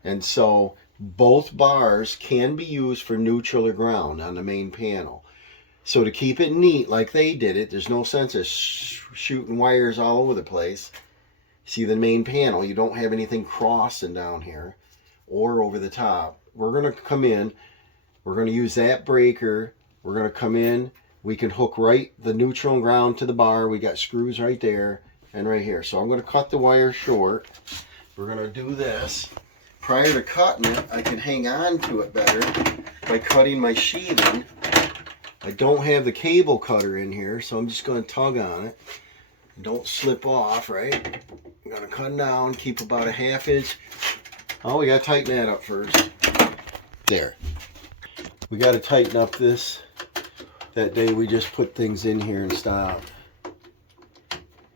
And so both bars can be used for neutral or ground on the main panel. So to keep it neat like they did it, there's no sense of shooting wires all over the place. See the main panel, you don't have anything crossing down here or over the top. We're going to come in, we're going to use that breaker, we're going to come in, we can hook right the neutral and ground to the bar. We got screws right there and right here. So I'm going to cut the wire short. We're going to do this. Prior to cutting it, I can hang on to it better by cutting my sheathing. I don't have the cable cutter in here, so I'm just going to tug on it. Don't slip off, right? I'm going to cut down, keep about a 1/2 inch. Oh, we got to tighten that up first. There. We got to tighten up this that day we just put things in here and stopped.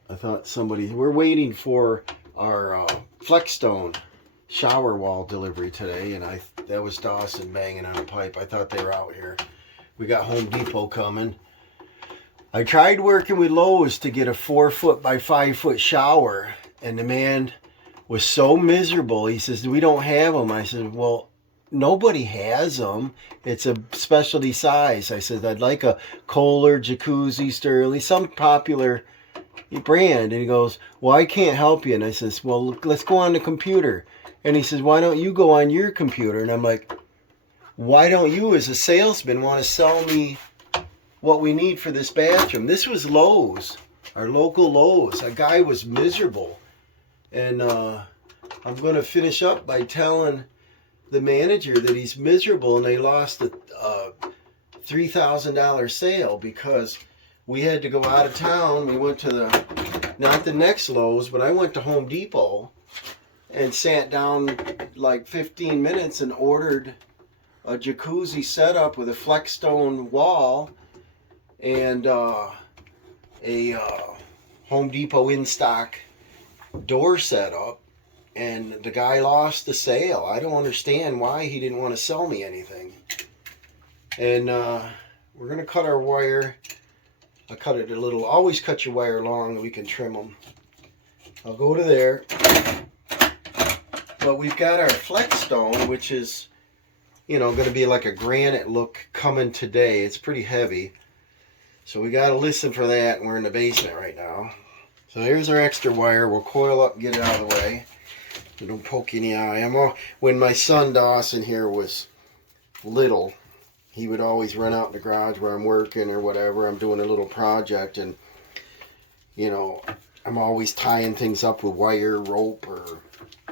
I thought we're waiting for our Flexstone shower wall delivery today, and that was Dawson banging on a pipe. I thought they were out here. We got Home Depot coming. I tried working with Lowe's to get a 4-foot by 5-foot shower, and the man was so miserable. He says, we don't have them. I said, well, nobody has them. It's a specialty size. I said, I'd like a Kohler, Jacuzzi, Sterling, some popular brand. And he goes, well, I can't help you. And I says, well, let's go on the computer. And he says, why don't you go on your computer? And I'm like, why don't you as a salesman want to sell me what we need for this bathroom? This was Lowe's, our local Lowe's. A guy was miserable. And I'm going to finish up by telling the manager that he's miserable, and they lost a $3,000 sale because we had to go out of town. We went to not the next Lowe's, but I went to Home Depot and sat down like 15 minutes and ordered a jacuzzi setup with a Flexstone wall and a Home Depot in stock door setup, and the guy lost the sale. I don't understand why he didn't want to sell me anything. And we're gonna cut our wire. I cut it a little. Always cut your wire long, we can trim them. I'll go to there. But we've got our Flexstone, which is, you know, going to be like a granite look coming today. It's pretty heavy. So we got to listen for that, and we're in the basement right now. So here's our extra wire. We'll coil up and get it out of the way. So don't poke you in the eye. When my son Dawson here was little, he would always run out in the garage where I'm working or whatever. I'm doing a little project, and, you know, I'm always tying things up with wire, rope, or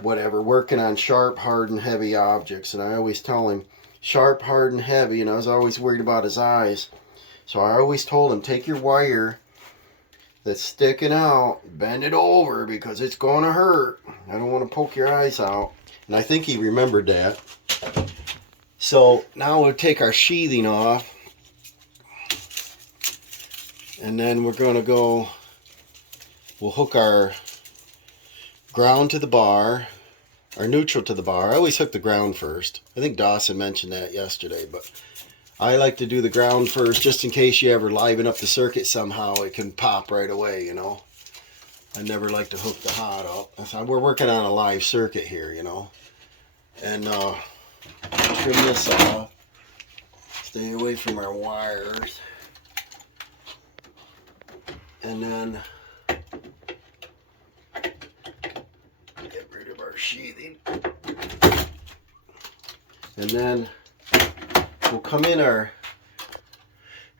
whatever, working on sharp, hard, and heavy objects. And I always tell him, sharp, hard, and heavy, and I was always worried about his eyes. So I always told him, take your wire that's sticking out, bend it over because it's going to hurt. I don't want to poke your eyes out. And I think he remembered that. So now we'll take our sheathing off. And then we're going to go, we'll hook our ground to the bar, our neutral to the bar. I always hook the ground first. I think Dawson mentioned that yesterday, but I like to do the ground first just in case you ever liven up the circuit somehow. It can pop right away, you know. I never like to hook the hot up. So we're working on a live circuit here, you know. And trim this off. Stay away from our wires. And then get rid of our sheathing. And then we'll come in if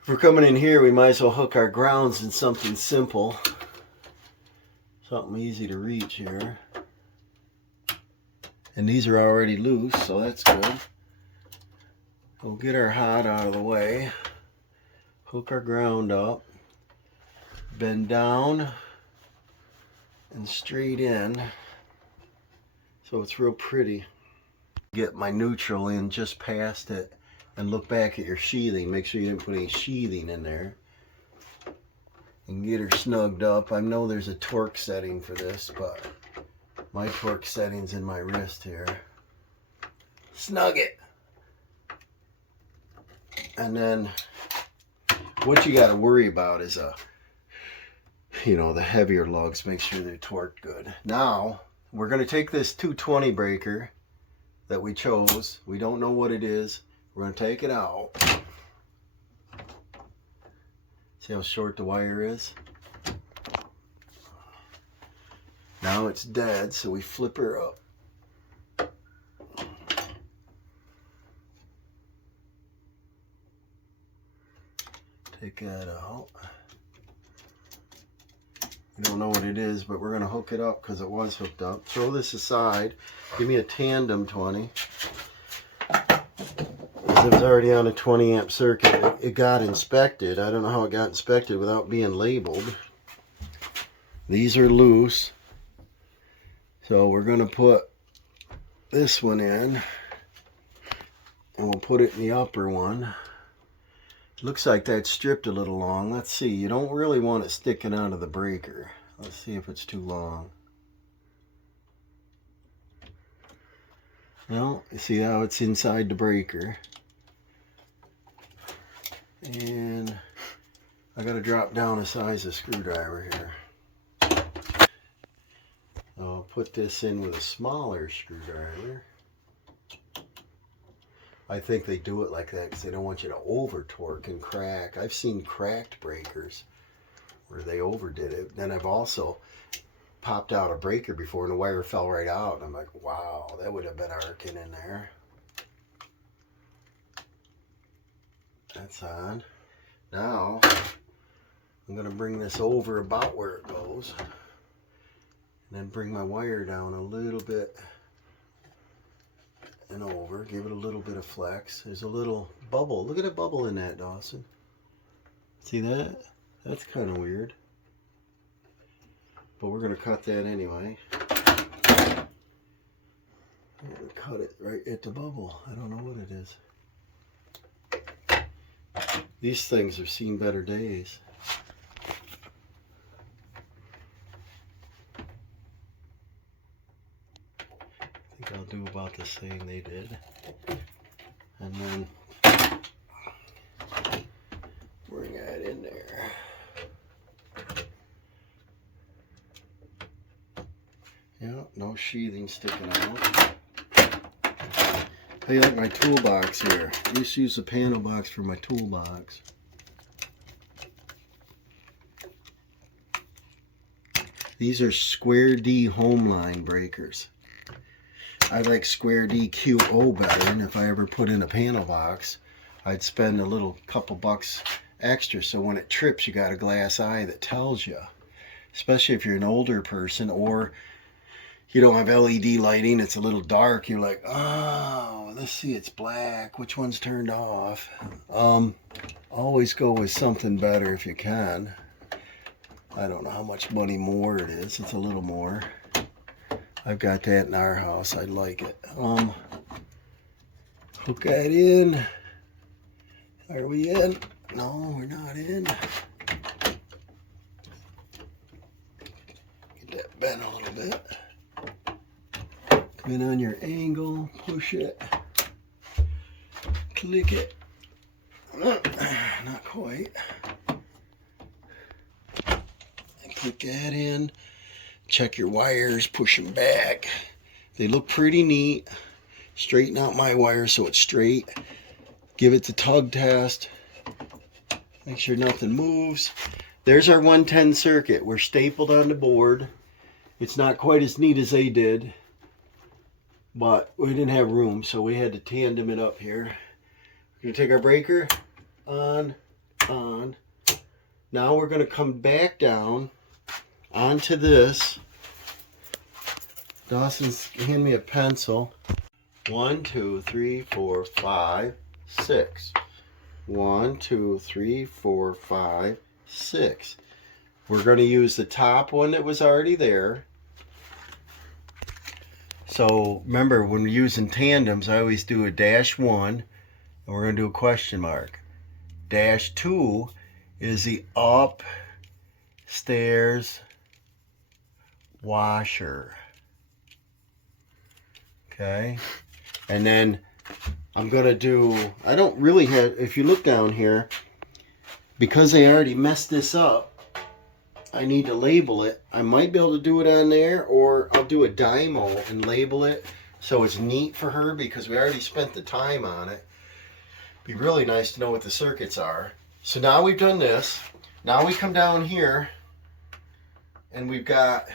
we're coming in here, we might as well hook our grounds in something simple. Something easy to reach here. And these are already loose, so that's good. We'll get our hot out of the way. Hook our ground up. Bend down and straight in. So it's real pretty. Get my neutral in just past it and look back at your sheathing. Make sure you didn't put any sheathing in there. And get her snugged up. I know there's a torque setting for this, but my torque setting's in my wrist here. Snug it. And then what you got to worry about is the heavier lugs. Make sure they're torqued good. Now we're going to take this 220 breaker that we chose. We don't know what it is. We're going to take it out. See how short the wire is? Now it's dead, so we flip her up. Take that out. We don't know what it is, but we're going to hook it up because it was hooked up. Throw this aside. Give me a tandem 20. It was already on a 20 amp circuit. It got inspected. I don't know how it got inspected without being labeled. These are loose. So we're going to put this one in. And we'll put it in the upper one. Looks like that's stripped a little long. Let's see. You don't really want it sticking out of the breaker. Let's see if it's too long. No, you see how it's inside the breaker. And I gotta drop down a size of screwdriver here. I'll put this in with a smaller screwdriver. I think they do it like that because they don't want you to over torque and crack. I've seen cracked breakers where they overdid it. Then I've also popped out a breaker before and the wire fell right out. I'm like, wow, that would have been arcing in there. That's on. Now I'm going to bring this over about where it goes and then bring my wire down a little bit and over, give it a little bit of flex. There's a little bubble. Look at a bubble in that, Dawson. See that? That's kind of weird. But we're going to cut that anyway. And cut it right at the bubble. I don't know what it is. These things have seen better days. I think I'll do about the same they did. And then bring that in there. Yeah, no sheathing sticking out. How you like my toolbox here? I used to use the panel box for my toolbox. These are Square D Homeline breakers. I like Square D QO better, and if I ever put in a panel box, I'd spend a little couple bucks extra so when it trips you got a glass eye that tells you. Especially if you're an older person or you don't have LED lighting, it's a little dark, you're like, oh, let's see, it's black, which one's turned off? Always go with something better if you can. I don't know how much money more it is, it's a little more. I've got that in our house, I like it. Hook that in. Are we in? No, we're not in. Get that bent a little bit. Come in on your angle, push it, click it. Not quite. And click that in. Check your wires, push them back. They look pretty neat. Straighten out my wire so it's straight. Give it the tug test. Make sure nothing moves. There's our 110 circuit. We're stapled on the board. It's not quite as neat as they did, but we didn't have room, so we had to tandem it up here. We're going to take our breaker, on. Now we're going to come back down onto this. Dawson's hand me a pencil. 1, 2, 3, 4, 5, 6. 1, 2, 3, 4, 5, 6. We're going to use the top one that was already there. So remember, when we're using tandems, I always do a -1, and we're going to do a question mark. -2 is the upstairs washer. Okay, and then I'm going to do, I don't really have, if you look down here, because they already messed this up, I need to label it. I might be able to do it on there, or I'll do a dymo and label it so it's neat for her because we already spent the time on it. Be really nice to know what the circuits are. So now we've done this. Now we come down here and we've got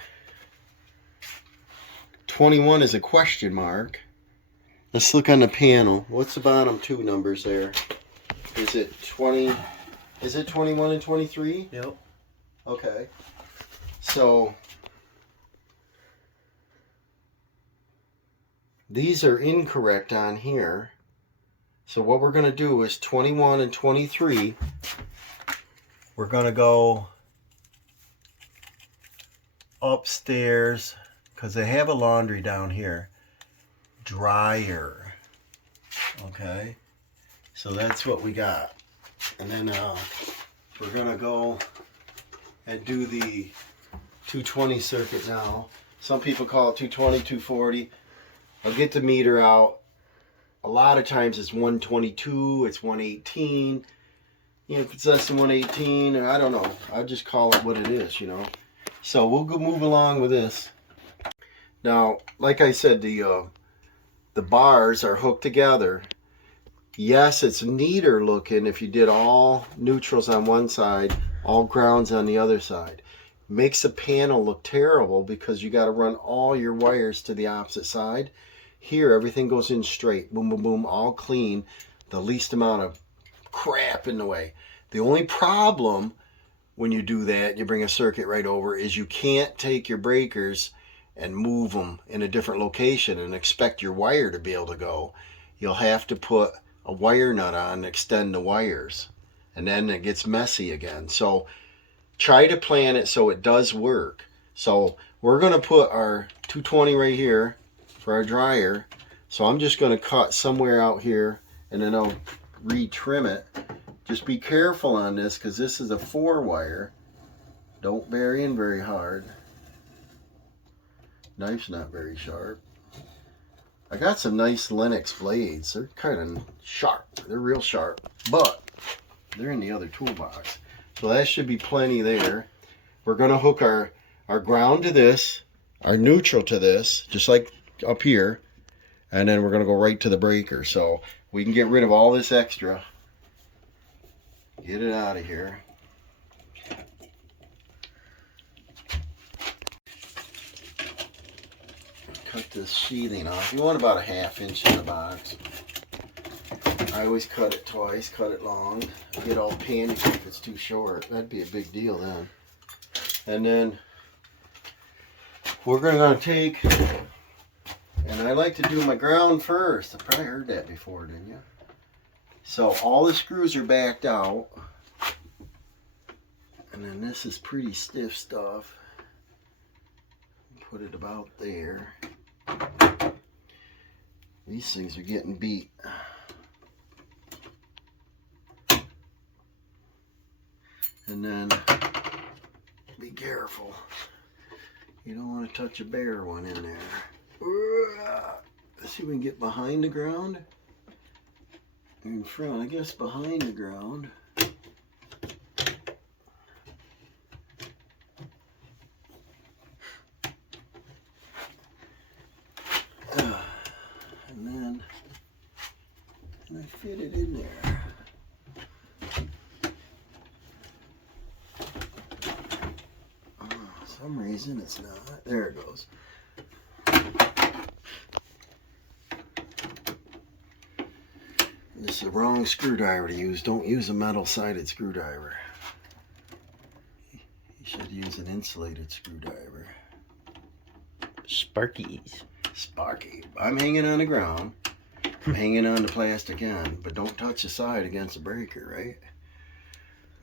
21 is a question mark. Let's look on the panel. What's the bottom two numbers there? Is it 20? Is it 21 and 23? Yep. Okay. So these are incorrect on here. So what we're going to do is 21 and 23. We're going to go upstairs because they have a laundry down here. Dryer. Okay. So that's what we got. And then we're gonna go and do the 220 circuit now. Some people call it 220, 240. I'll get the meter out. A lot of times it's 122, it's 118. You know, if it's less than 118, I don't know. I just call it what it is, you know. So we'll go move along with this. Now, like I said, the bars are hooked together. Yes, it's neater looking if you did all neutrals on one side, all grounds on the other side. Makes the panel look terrible because you got to run all your wires to the opposite side. Here, everything goes in straight, boom, boom, boom, all clean, the least amount of crap in the way. The only problem when you do that, you bring a circuit right over, is you can't take your breakers and move them in a different location and expect your wire to be able to go. You'll have to put a wire nut on and extend the wires, and then it gets messy again. So try to plan it so it does work. So we're going to put our 220 right here for our dryer. So I'm just going to cut somewhere out here and then I'll retrim it. Just be careful on this because this is a 4-wire. Don't bury in very hard. Knife's not very sharp. I got some nice Lennox blades. They're kind of sharp. They're real sharp, but they're in the other toolbox. So that should be plenty there. We're going to hook our ground to this, our neutral to this, just like up here, and then we're going to go right to the breaker. So we can get rid of all this extra. Get it out of here. Cut this sheathing off. You want about a 1/2 inch in the box. I always cut it twice, cut it long. I get all panicked if it's too short. That'd be a big deal then. And then we're going to take, and I like to do my ground first. I probably heard that before, didn't you? So all the screws are backed out. And then this is pretty stiff stuff. Put it about there. These things are getting beat. And then be careful. You don't want to touch a bare one in there. Let's see if we can get behind the ground. In front, I guess behind the ground. And then I fit it in there. For some reason it's not. There it goes. This is the wrong screwdriver to use. Don't use a metal-sided screwdriver. You should use an insulated screwdriver. Sparkies. Sparky. I'm hanging on the ground. I'm hanging on the plastic end, but don't touch the side against the breaker,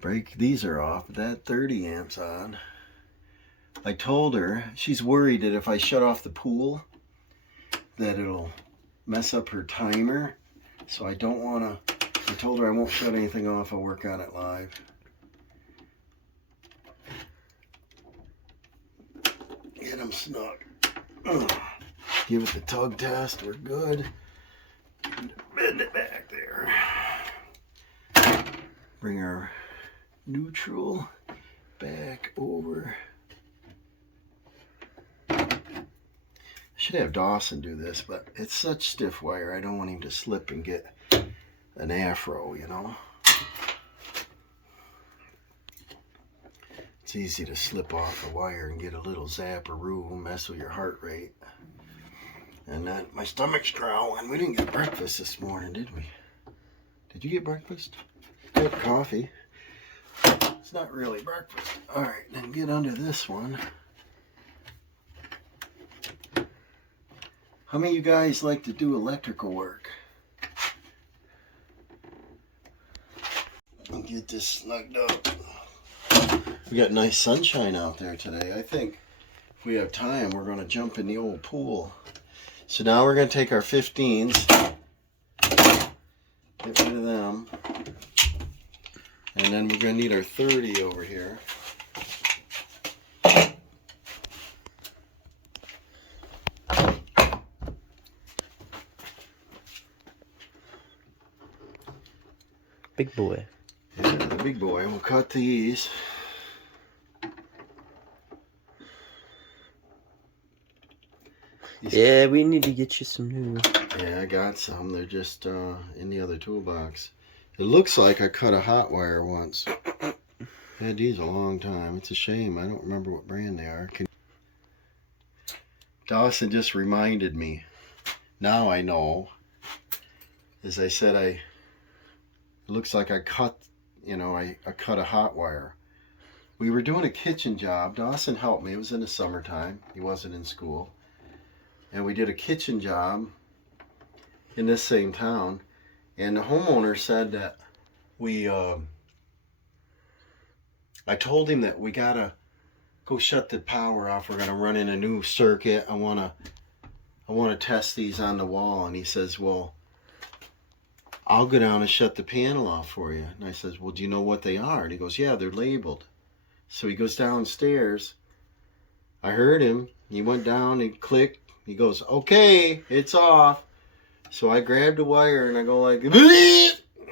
right? These are off. That 30 amps on. I told her, she's worried that if I shut off the pool, that it'll mess up her timer. So I don't want to, I told her I won't shut anything off. I'll work on it live. Get them snug. Give it the tug test. We're good. Bend it back there. Bring our neutral back over. I should have Dawson do this, but it's such stiff wire. I don't want him to slip and get an afro, you know. It's easy to slip off a wire and get a little zapperoo, mess with your heart rate. And then my stomach's growling. We didn't get breakfast this morning, did we? Did you get breakfast? Good coffee. It's not really breakfast. All right, then get under this one. How many of you guys like to do electrical work? And get this snugged up. We got nice sunshine out there today. I think if we have time, we're going to jump in the old pool. So now we're going to take our 15s, get rid of them. And then we're going to need our 30 over here. Big boy. Yeah, the big boy. We'll cut these. Yeah, we need to get you some new. Yeah, I got some. They're just in the other toolbox. It looks like I cut a hot wire once. Had these a long time. It's a shame. I don't remember what brand they are. Dawson just reminded me. Now I know. As I said, it looks like I cut, I cut a hot wire. We were doing a kitchen job. Dawson helped me. It was in the summertime. He wasn't in school. And we did a kitchen job in this same town. And the homeowner said that I told him that we gotta go shut the power off. We're gonna run in a new circuit. I wanna test these on the wall. And he says, well, I'll go down and shut the panel off for you. And I says, well, do you know what they are? And he goes, yeah, they're labeled. So he goes downstairs. I heard him. He went down and clicked. He goes, okay, it's off. So I grabbed a wire and I go like, I'm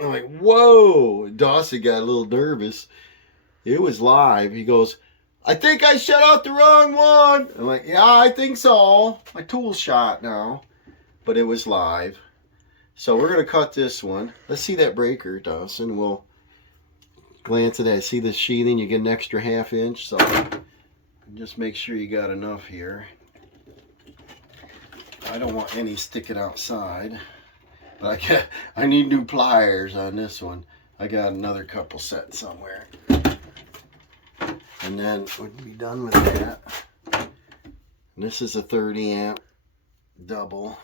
like, whoa. Dawson got a little nervous. It was live. He goes, I think I shut off the wrong one. I'm like, yeah, I think so. My tool's shot now. But it was live. So we're going to cut this one. Let's see that breaker, Dawson. We'll glance at that. See the sheathing? You get an extra 1/2 inch. So just make sure you got enough here. I don't want any sticking outside. But I need new pliers on this one. I got another couple set somewhere. And then we'll be done with that. And this is a 30 amp double.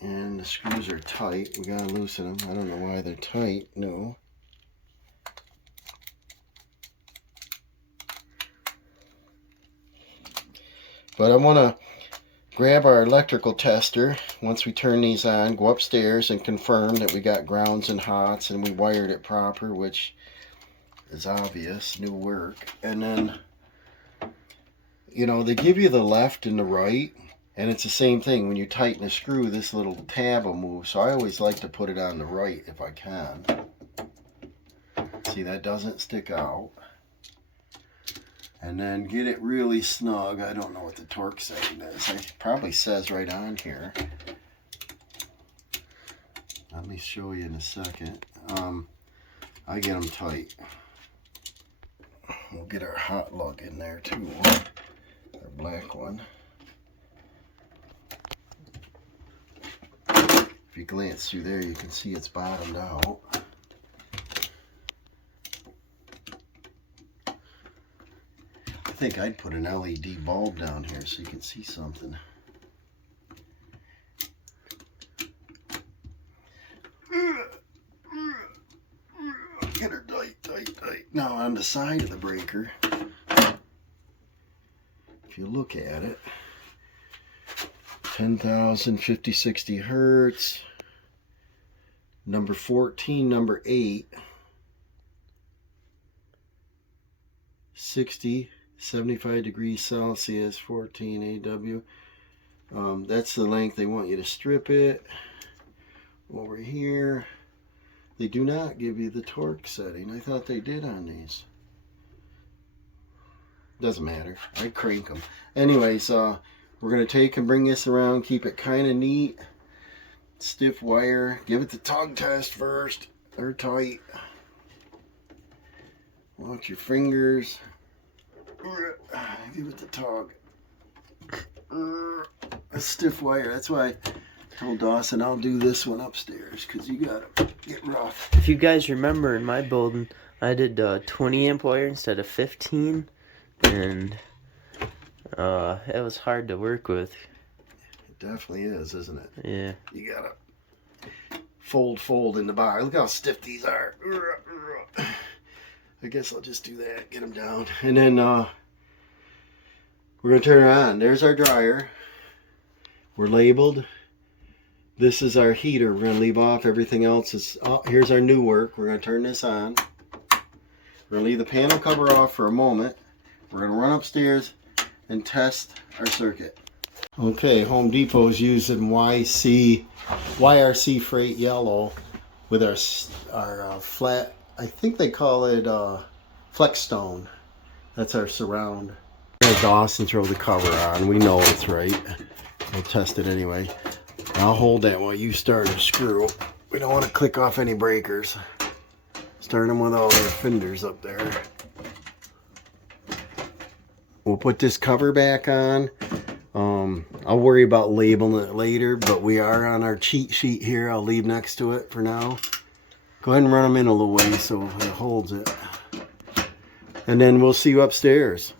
And the screws are tight. We gotta loosen them. I don't know why they're tight. No. But I want to grab our electrical tester. Once we turn these on, go upstairs and confirm that we got grounds and hots and we wired it proper, which is obvious. New work. And then, they give you the left and the right. And it's the same thing. When you tighten a screw, this little tab will move. So I always like to put it on the right if I can. See, that doesn't stick out. And then get it really snug. I don't know what the torque setting is. It probably says right on here. Let me show you in a second. I get them tight. We'll get our hot lug in there too. Our black one. If you glance through there, you can see it's bottomed out. I think I'd put an LED bulb down here so you can see something. Get her tight, tight, tight. Now on the side of the breaker, if you look at it, 10,000, 50, 60 hertz. Number 14, number 8. 60, 75 degrees Celsius, 14 AW. That's the length they want you to strip it. Over here, they do not give you the torque setting. I thought they did on these. Doesn't matter. I crank them. Anyways, we're going to take and bring this around, keep it kind of neat. Stiff wire. Give it the tug test first. They're tight. Watch your fingers. Give it the tug. A stiff wire. That's why I told Dawson I'll do this one upstairs, because you got to get rough. If you guys remember in my building, I did 20 amp wire instead of 15. And it was hard to work with. It definitely is, isn't it? Yeah. You gotta fold in the bar. Look how stiff these are. I guess I'll just do that. Get them down. And then we're gonna turn it on. There's our dryer. We're labeled This is our heater. We're gonna leave off. Everything else is, oh, here's our new work. We're gonna turn this on. We're gonna leave the panel cover off for a moment. We're gonna run upstairs and test our circuit. Okay, Home Depot is using YRC Freight Yellow with our flat, I think they call it Flex Stone. That's our surround. Let Dawson throw the cover on. We know it's right. We'll test it anyway. I'll hold that while you start a screw. We don't want to click off any breakers. Start them with all their fenders up there. We'll put this cover back on. I'll worry about labeling it later, but we are on our cheat sheet here. I'll leave next to it for now. Go ahead and run them in a little way so it holds it. And then we'll see you upstairs.